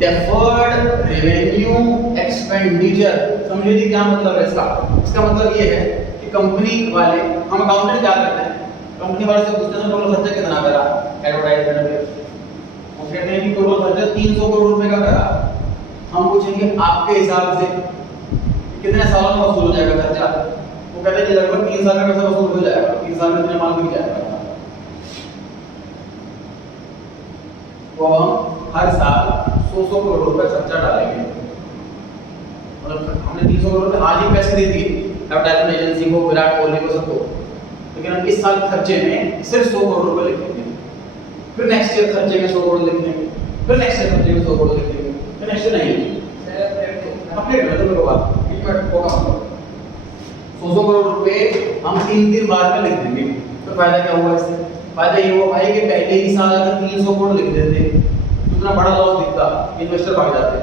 डेफर्ड रेवेन्यू एक्सपेंडिचर, समझिए जी क्या मतलब है इसका? इसका मतलब ये है कि कंपनी वाले, हम अकाउंटेंट क्या करते हैं, कंपनी वाले से पूछते हैं टोटल खर्चा कितना करा एडवर्टाइजमेंट पे, वो कहते हैं कि टोटल खर्चा 300 करोड़ रुपए का करा। हम पूछेंगे आपके हिसाब से कितने सालों में वसूल हो जाएगा खर्चा, वो कहते हैं कि लगभग 3 साल में पैसा वसूल हो जाएगा, 3 साल में इतने माल बिक जाएगा। तो हम हर साल 100 करोड़ रुपए खर्चा डालेंगे, मतलब हमने 300 करोड़ रुपए आज ही पैसे दे दिए एडवर्टाइजमेंट एजेंसी को, विराट कोहली को, सबको, लेकिन हम इस साल खर्चे में सिर्फ 100 करोड़ रुपए लिखेंगे, फिर नेक्स्ट ईयर खर्चे में 100 करोड़ लिखेंगे, फिर नेक्स्ट ईयर खर्चे में 100 करोड़ लिखेंगे, फिर नेक्स्ट ईयर नहीं अपडेट कर दो बात, एक मिनट होगा मतलब 100 करोड़ रुपए हम 3 बार में लिख देंगे। तो फायदा क्या हुआ इससे? फायदा ये हुआ भाई कि पहले ही साल अगर 300 करोड़ लिख देते तो इतना बड़ा लॉस दिखता, इन्वेस्टर भाग जाते,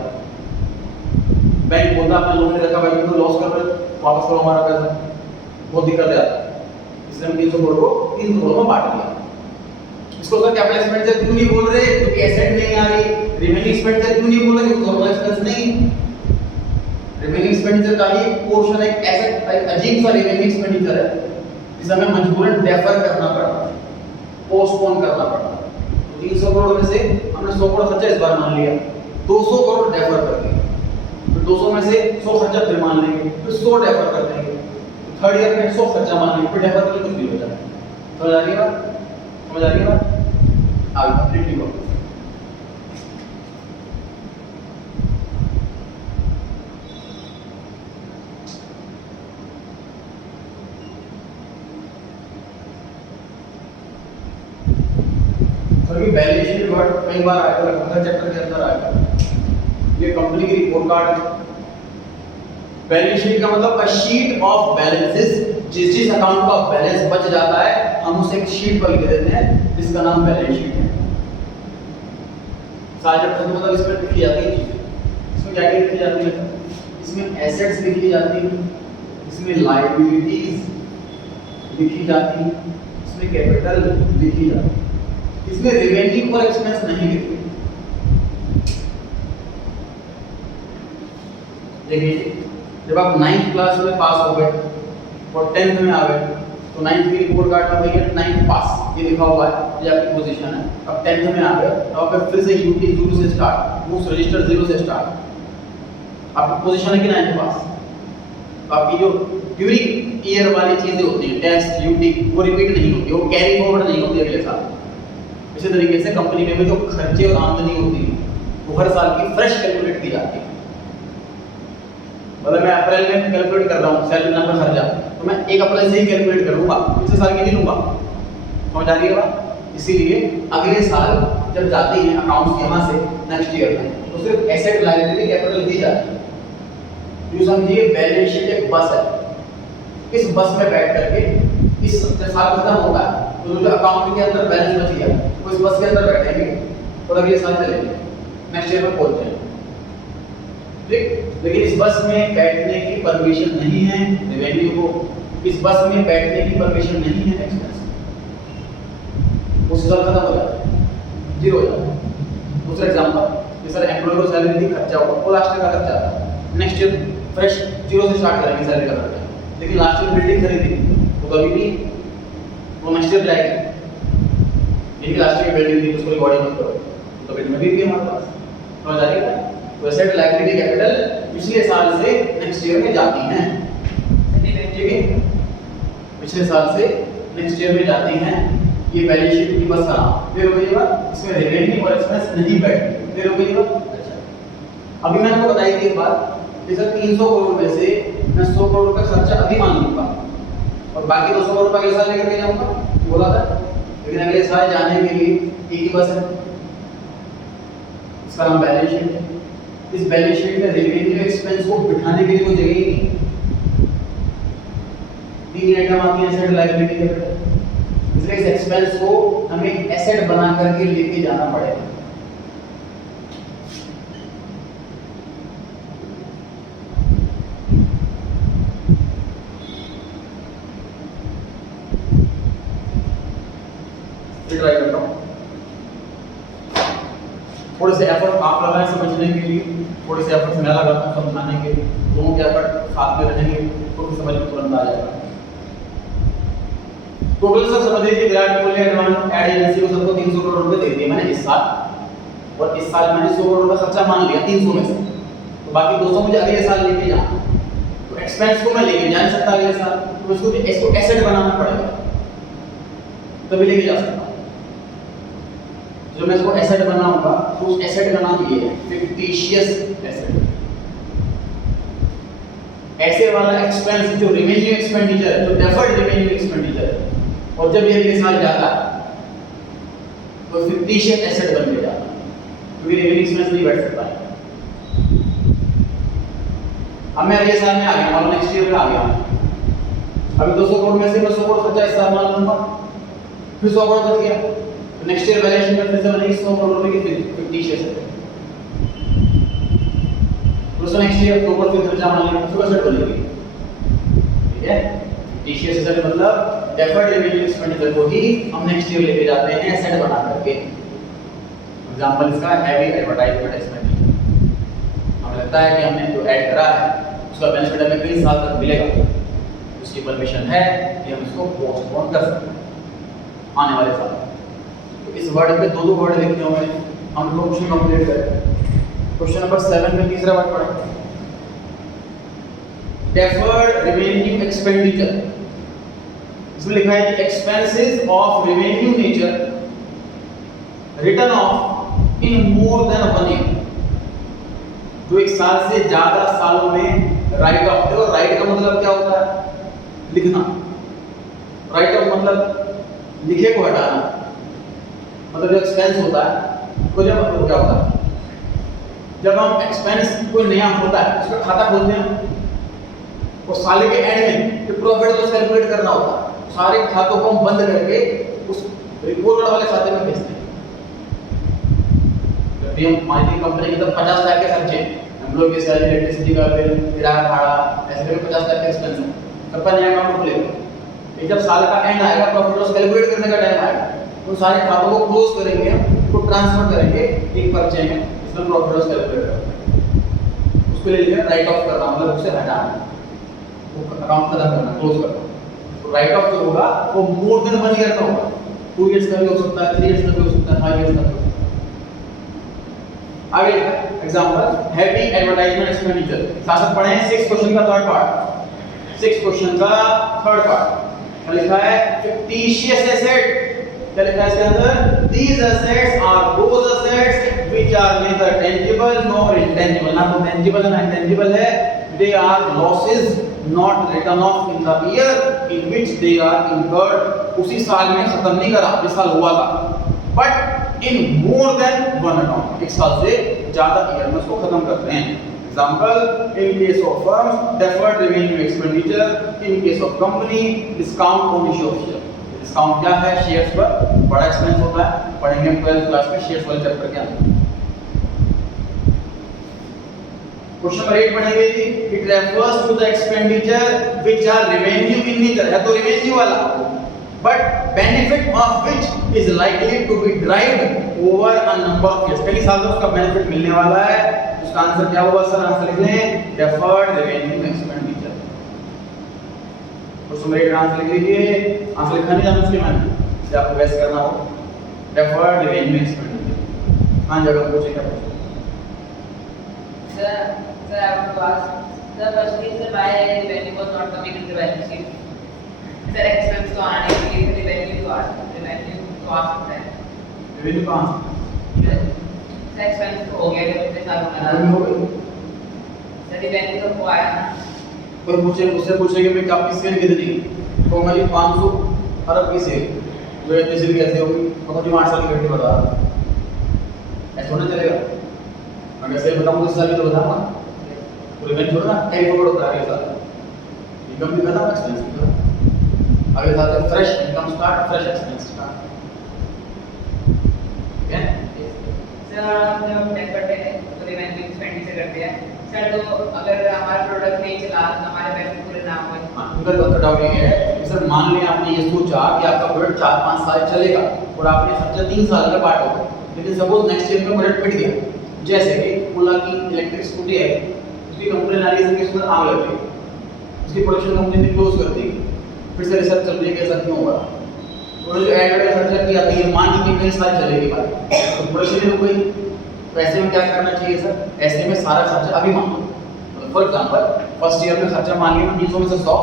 बैंक बोलता अपना लोन रखा भाई तो लॉस कर रहे, वापस करो हमारा पैसा, बहुत दिक्कत आता। इसलिए हम 300 करोड़ को 300 करोड़ में बांट दिया। इसको सर कैपिटल एक्सपेंडिचर क्यों नहीं बोल रहे? क्योंकि एसेट नहीं आ रही। रिवेन्यू एक्सपेंडिचर क्यों नहीं बोल रहे? क्योंकि नॉर्मल एक्सपेंस नहीं। रेवेन्यू एक्सपेंडिचर का ही पोर्शन एक एसेट, एक अजीब सा रेवेन्यू एक्सपेंडिचर है जिसे हमें मजबूरन डेफर करना पड़ता है, पोस्टपोन करना पड़ता है। तो 300 करोड़ में से हमने 100 करोड़ खर्चा इस बार मान लिया, 200 करोड़ डेफर कर दिए, फिर 200 में से 100 खर्चा फिर मान लेंगे, फिर 100 डेफर कर देंगे, थर्ड ईयर में 100 खर्चा मान लेंगे, फिर डेफर करके कुछ नहीं हो जाता। समझ आ रही है बात? समझ आ रही है बात? आगे कंप्लीटली बात। सभी बैलेंस शीट वर्ड कई बार आएगा, लगभग चैप्टर के अंदर आएगा। ये कंपनी की रिपोर्ट कार्ड है। बैलेंस शीट का मतलब अ शीट ऑफ बैलेंसेस, जिस अकाउंट का बैलेंस बच जाता है हम उसे एक शीट पर लिख देते हैं जिसका नाम बैलेंस शीट है। सारे जब खत्म होता है इसमें लिखी जाती है चीजें। इसमें क्या क्या लिखी जाती है? इसमें एसेट्स लिखी जाती है, इसमें लायबिलिटीज लिखी जाती है, इसमें कैपिटल लिखी जाती है, इसमें रेवेन्यू और एक्सपेंस नहीं लिखते। देखिए जब आप 9th क्लास में पास हो गए और 10th में आ गए तो 9th की रिपोर्ट कार्ड में भैया 9th पास ये लिखा हुआ है, ये आपकी पोजीशन है। अब 10th में आ गए तो आप फिर से यूटी 0 से स्टार्ट, बुक्स रजिस्टर 0 से स्टार्ट, आपकी पोजीशन है कि 9th पास। तो आपकी जो ड्यूरिंग ईयर वाली चीजें होती हैं, टेस्ट यूटी, वो रिपीट नहीं होती, वो कैरी फॉरवर्ड नहीं होती अगले साल। इसी तरीके से कंपनी में भी जो खर्चे और आमदनी होती है वो हर साल की फ्रेश कैलकुलेट की जाती है। मतलब मैं अप्रैल में कैलकुलेट कर रहा हूँ सैलरी नंबर खर्चा, तो मैं 1 अप्रैल से ही कैलकुलेट करूंगा, पिछले साल की नहीं लूंगा। समझ आ रही है बात? इसीलिए अगले साल जब जाती हैं अकाउंट्स यहाँ से नेक्स्ट ईयर में तो सिर्फ एसेट लायबिलिटी कैपिटल दी जाती है। जो समझिए बैलेंस शीट एक बस है, इस बस में बैठ करके इस साल खत्म होगा तो जो अकाउंट के अंदर बैलेंस बच गया वो इस बस के अंदर बैठेंगे और अगले साल चलेंगे, नेक्स्ट ईयर में पहुंच जाएंगे। ठीक, लेकिन इस बस में बैठने की परमिशन नहीं है रेवेन्यू को, इस बस में बैठने की परमिशन नहीं है एक्सपेंस, उस साल खत्म हो जाता है, 0 हो जाता है। दूसरा एग्जांपल, कि सर एम्प्लॉय को सैलरी दी, खर्चा हुआ, वो लास्ट ईयर का खर्चा था। नेक्स्ट ईयर फ्रेश जीरो से स्टार्ट करेंगे सैलरी का खर्चा। लेकिन लास्ट ईयर बिल्डिंग खरीदी तो कभी भी वो नेक्स्ट ईयर जाएगी। इनकी लास्ट ईयर बिल्डिंग थी, उसको रिकॉर्डिंग मत करो, तो बिल्डिंग में भी हमारे पास समझ आ रही है। तो एसेट लायबिलिटी कैपिटल पिछले साल से नेक्स्ट ईयर में जाती हैं, ठीक है, पिछले साल से नेक्स्ट ईयर में जाती हैं। ये बैलेंस शीट की बस फिर हो गई बात, इसमें रेवेन्यू और एक्सपेंस नहीं बैठती, फिर हो गई बात। अच्छा, अभी मैंने आपको बताई थी एक बात कि सर 300 करोड़ में से मैं 100 करोड़ का खर्चा अभी मान लूंगा और बाकी 200 करोड़ रुपए अगले साल लेकर के जाऊंगा, बोला था। लेकिन अगले साल जाने के लिए एक ही बस है, इसका नाम बैलेंस शीट है। इस बैलेंस शीट में रेवेन्यू एक्सपेंस को बिठाने के लिए कोई जगह ही नहीं। 3 आइटम आती है एसेट लायबिलिटी कैपिटल, इसलिए इस एक्सपेंस को हमें एसेट बना करके लेके जाना पड़ेगा। ट्राई करता हूँ, थोड़े से एफर्ट आप लगाएं समझने के लिए, थोड़े से एफर्ट मैं लगाता हूँ समझाने के लिए, दोनों के एफर्ट साथ में रहेंगे तो समझ में तुरंत आ जाएगा। टोटल सर समझ लीजिए Virat Kohli advance ad agency को सबको 300 करोड़ रुपए दे दिए मैंने इस साल, और इस साल मैंने 100 करोड़ रुपए खर्चा मान लिया 300 में से, तो बाकी 200 मुझे अगले साल लेके जाना। तो एक्सपेंस को मैं लेके जा नहीं सकता अगले साल, तो इसको एसेट बनाना पड़ेगा तभी लेके जा सकता हूँ। जो मैं इसको एसेट बनाऊंगा तो उस एसेट का नाम ये है फिक्टिशियस एसेट। ऐसे वाला एक्सपेंस जो रेवेन्यू एक्सपेंडिचर है, जो डेफर्ड रेवेन्यू एक्सपेंडिचर है, और जब ये अगले साल जाता है तो फिक्टिशियस एसेट बन के जाता है, क्योंकि रेवेन्यू एक्सपेंस नहीं बैठ सकता है। अब मैं अगले साल में आ गया, मान लो नेक्स्ट ईयर में आ गया, अभी 200 करोड़ में से मैं 100 करोड़ खर्चा इस साल मान लूंगा, फिर 100 करोड़ बच गया, नेक्स्ट ईयर बैलेंस शीट में फिर से बनेगी 100 करोड़ रुपए की फिक्टिशियस है। तो नेक्स्ट ईयर तो ऊपर फिर खर्चा मान लिया, फिर एसेट बनेगी, ठीक है। फिक्टिशियस एसेट मतलब डेफर्ड रेवेन्यू एक्सपेंडिचर को ही हम नेक्स्ट ईयर लेके जाते हैं एसेट बना करके। एग्जांपल इसका हैवी एडवर्टाइजमेंट एक्सपेंडिचर, हमें लगता है कि हमने जो ऐड करा है उसका बेनिफिट हमें कई साल तक मिलेगा, उसकी परमिशन है कि हम इसको पोस्टपोन कर सकते हैं आने वाले साल। इस वर्ड पे दो वर्ड लिखे हुए हैं, हम लोग क्वेश्चन कंप्लीट करें। क्वेश्चन नंबर 7 में तीसरा वर्ड पढ़ें, डेफर्ड रेवेन्यू एक्सपेंडिचर। इसमें लिखा है कि expenses of revenue nature return of in more than 1 year, जो एक साल से ज्यादा सालों में राइट ऑफ। देखो राइट का मतलब क्या होता है? लिखना। राइट ऑफ मतलब लिखे को हटाना, मतलब जो एक्सपेंस होता है तो जब मतलब क्या होता है, जब हम एक्सपेंस कोई नया होता है उसका खाता खोलते हैं और साल के एंड में जो प्रॉफिट लॉस कैलकुलेट करना होता है, सारे खातों को हम बंद करके उस रिपोर्ट वाले खाते में भेजते हैं। जब भी हम मान लीजिए कंपनी के तब 50 लाख के खर्चे, एम्प्लॉय की सैलरी, इलेक्ट्रिसिटी का बिल, किराया भाड़ा, ऐसे करके 50 लाख के एक्सपेंस है, सबका नया अकाउंट खुलेगा। जब साल का एंड आएगा, प्रॉफिट लॉस कैलकुलेट करने का टाइम आएगा, तो सारे खातों को क्लोज करेंगे, उसको ट्रांसफर करेंगे एक पर्चे में, इसमें प्रॉफिट लॉस कैलकुलेट करेंगे। उसको ले लिया राइट ऑफ करना, मतलब उसे हटाना, वो अकाउंट खत्म करना, क्लोज करना। तो राइट ऑफ जो होगा वो मोर देन 1 ईयर का होगा, 2 इयर्स का भी हो सकता है, 3 इयर्स का भी हो सकता है, 5 इयर्स का भी हो सकता है। आगे एग्जांपल हैवी एडवर्टाइजमेंट एक्सपेंडिचर, साथ पढ़े 6 क्वेश्चन का थर्ड पार्ट। 6 क्वेश्चन का थर्ड पार्ट लिखा है फिक्टिशियस एसेट। क्या लिखा है इसके अंदर? These assets are those assets which are neither tangible nor intangible। ना तो tangible ना intangible है। They are losses not written off in the year in which they are incurred। उसी साल में खत्म नहीं करा जिस साल हुआ था, but in more than one account, एक साल से ज्यादा ईयर में उसको खत्म करते हैं। Example, in case of firms, deferred revenue expenditure; in case of company, discount on issue of share। Discount क्या है? शेयर्स पर बड़ा एक्सपेंस होता है, पढ़ेंगे 12th क्लास में शेयर्स वाले चैप्टर के अंदर। क्वेश्चन नंबर 8 पढ़ेंगे जी, it refers to the expenditure which are revenue in nature, है तो रेवेन्यू वाला, but benefit of which is likely to be derived over a number of years, कई सालों उसका बेनिफिट मिलने वाला है। उसका आंसर क्या होगा सर? आंसर लिख लें डेफर्ड रेवेन्यू एक्सपेंडिचर। तो सुमेट आंसर लिख लीजिए। आंसर लिखा नहीं जाना उसके मैंने, इससे आपको गैस करना हो। डेफर्ड रेवेन्यू एक्सपेंडिचर हाँ जगह पूछे क्या पूछे? Sir, I want to ask. Sir, firstly, sir, why revenue was not coming in the balance sheet? Sir, expense तो आना नहीं चाहिए, revenue तो आ सकता है। रेवेन्यू कहाँ से? सर एक्सपेंस तो हो गया जब पिछले साल रेवेन्यू हो गई? सर रेवेन्यू तो वो आया ना। कोई पूछे मुझसे पूछे कि मैं आपकी सेल कितनी, तो मैं 500 अरब की सेल, जो इतनी सेल कैसे होगी? तो मुझे 8 साल की घंटी बता रहा, ऐसा होना चलेगा? अगर सेल बताऊँ तो साल की तो बताऊँ ना, तो रेवेन्यू छोड़ना एक पकड़ होता है अगले साल, इनकम भी करना एक्सपेंस भी करना, अगले साल से fresh income start, fresh expense start, ठीक है? सर हम जब टैक्स करते हैं तो रेवेन्यू एक्सपेंडिचर करते हैं सर, तो अगर हमारा प्रोडक्ट नहीं चला तो हमारे पैसे पूरे ना हुए। हाँ, उनका कट डाउन ये है कि सर मान लें आपने ये सोचा कि आपका प्रोडक्ट 4-5 साल चलेगा और आपने खर्चा 3 साल का पार्ट होगा, लेकिन सपोज नेक्स्ट ईयर में प्रोडक्ट बिक गया, जैसे कि ओला की इलेक्ट्रिक स्कूटी है, उसकी कंप्लेन आ रही है कि उसमें आग लग गई, उसकी प्रोडक्शन कंपनी ने क्लोज कर दी, फिर से रिसर्च चल रही है कि ऐसा क्यों हुआ, तो जो ऐड वगैरह खर्चा किया था ये मान लीजिए कई साल चलेगी बात, तो प्रोडक्शन रुक गई, तो ऐसे में क्या करना चाहिए सर? ऐसे में सारा खर्चा अभी मान लो, फॉर एग्जांपल फर्स्ट ईयर में खर्चा मान लिया 300 में से 100,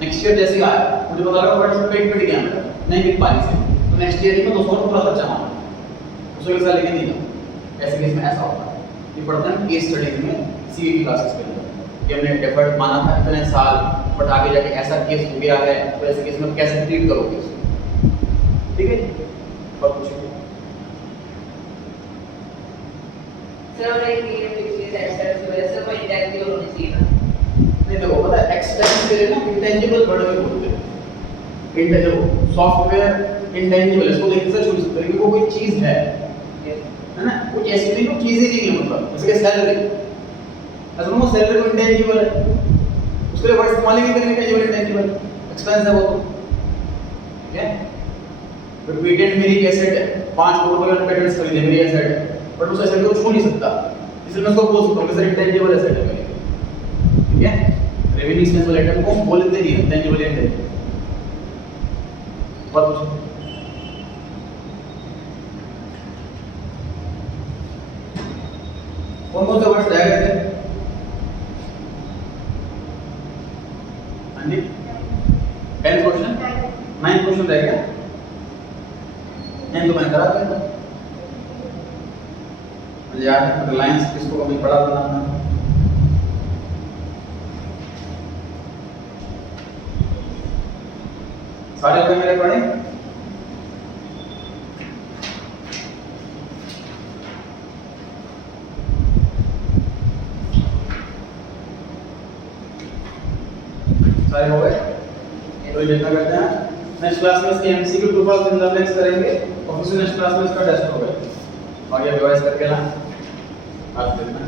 नेक्स्ट ईयर जैसे आया मुझे पता लगा प्रोडक्ट पेट पिट गया मेरा, नहीं बिक पानी से, तो नेक्स्ट ईयर में 200 पूरा खर्चा मान लो, उसको एक साल लेके नहीं जाओ। ऐसे केस में ऐसा होता है, ये पढ़ते हैं केस स्टडीज में सीए की क्लासेस के अंदर कि हमने डेफर्ड माना था इतने साल, बट आगे जाके ऐसा केस हो गया है, तो ऐसे केस में कैसे ट्रीट करोगे उसको, ठीक है? और कुछ सर एक ये फिक्स एक्सपेंस की वजह से कोई इंटेंजिबल होनी चाहिए ना। नहीं देखो पता है एक्सपेंस के लिए ना इंटेंजिबल वर्ड में बोलते हैं, इंटेंजिबल सॉफ्टवेयर इंटेंजिबल, इसको देखने से छूट सकते हैं कि वो कोई चीज है ना, कुछ ऐसी नहीं वो चीज ही नहीं है, मतलब जैसे सैलरी, असल में वो सैलरी को इंटेंजिबल है, उसके लिए वर्ड इस्तेमाल ही नहीं करेंगे इंटेंजिबल इंटेंजिबल, एक्सपेंस है वो तो, ठीक है? तो पेटेंट मेरी एक एसेट है, 5 करोड़ रुपए का पेटेंट खरीदे मेरी एसेट है, बट उस एसेट को छू नहीं सकता, इसलिए मैं उसको बोल सकता हूँ कि सर इंटेंजिबल एसेट है मेरी, ठीक है? रेवेन्यू एक्सपेंस वाले आइटम को हम बोलते नहीं हैं इंटेंजिबल इंटेंजिबल। और कुछ कौन से वर्ड्स रह गए थे? हाँ जी 10th क्वेश्चन 9th क्वेश्चन रह गया, नहीं तो मैं करा दिया था, मुझे याद है रिलायंस किसको कभी पढ़ा था ना, सारे लोग मेरे पढ़े? सारे हो गए? तो ये देखना करते हैं, नेक्स्ट क्लास में इसके MCQ true falls in the blanks करेंगे और फिर नेक्स्ट क्लास में इसका टेस्ट होगा, और ये रिवाइज करके ना आज देखना।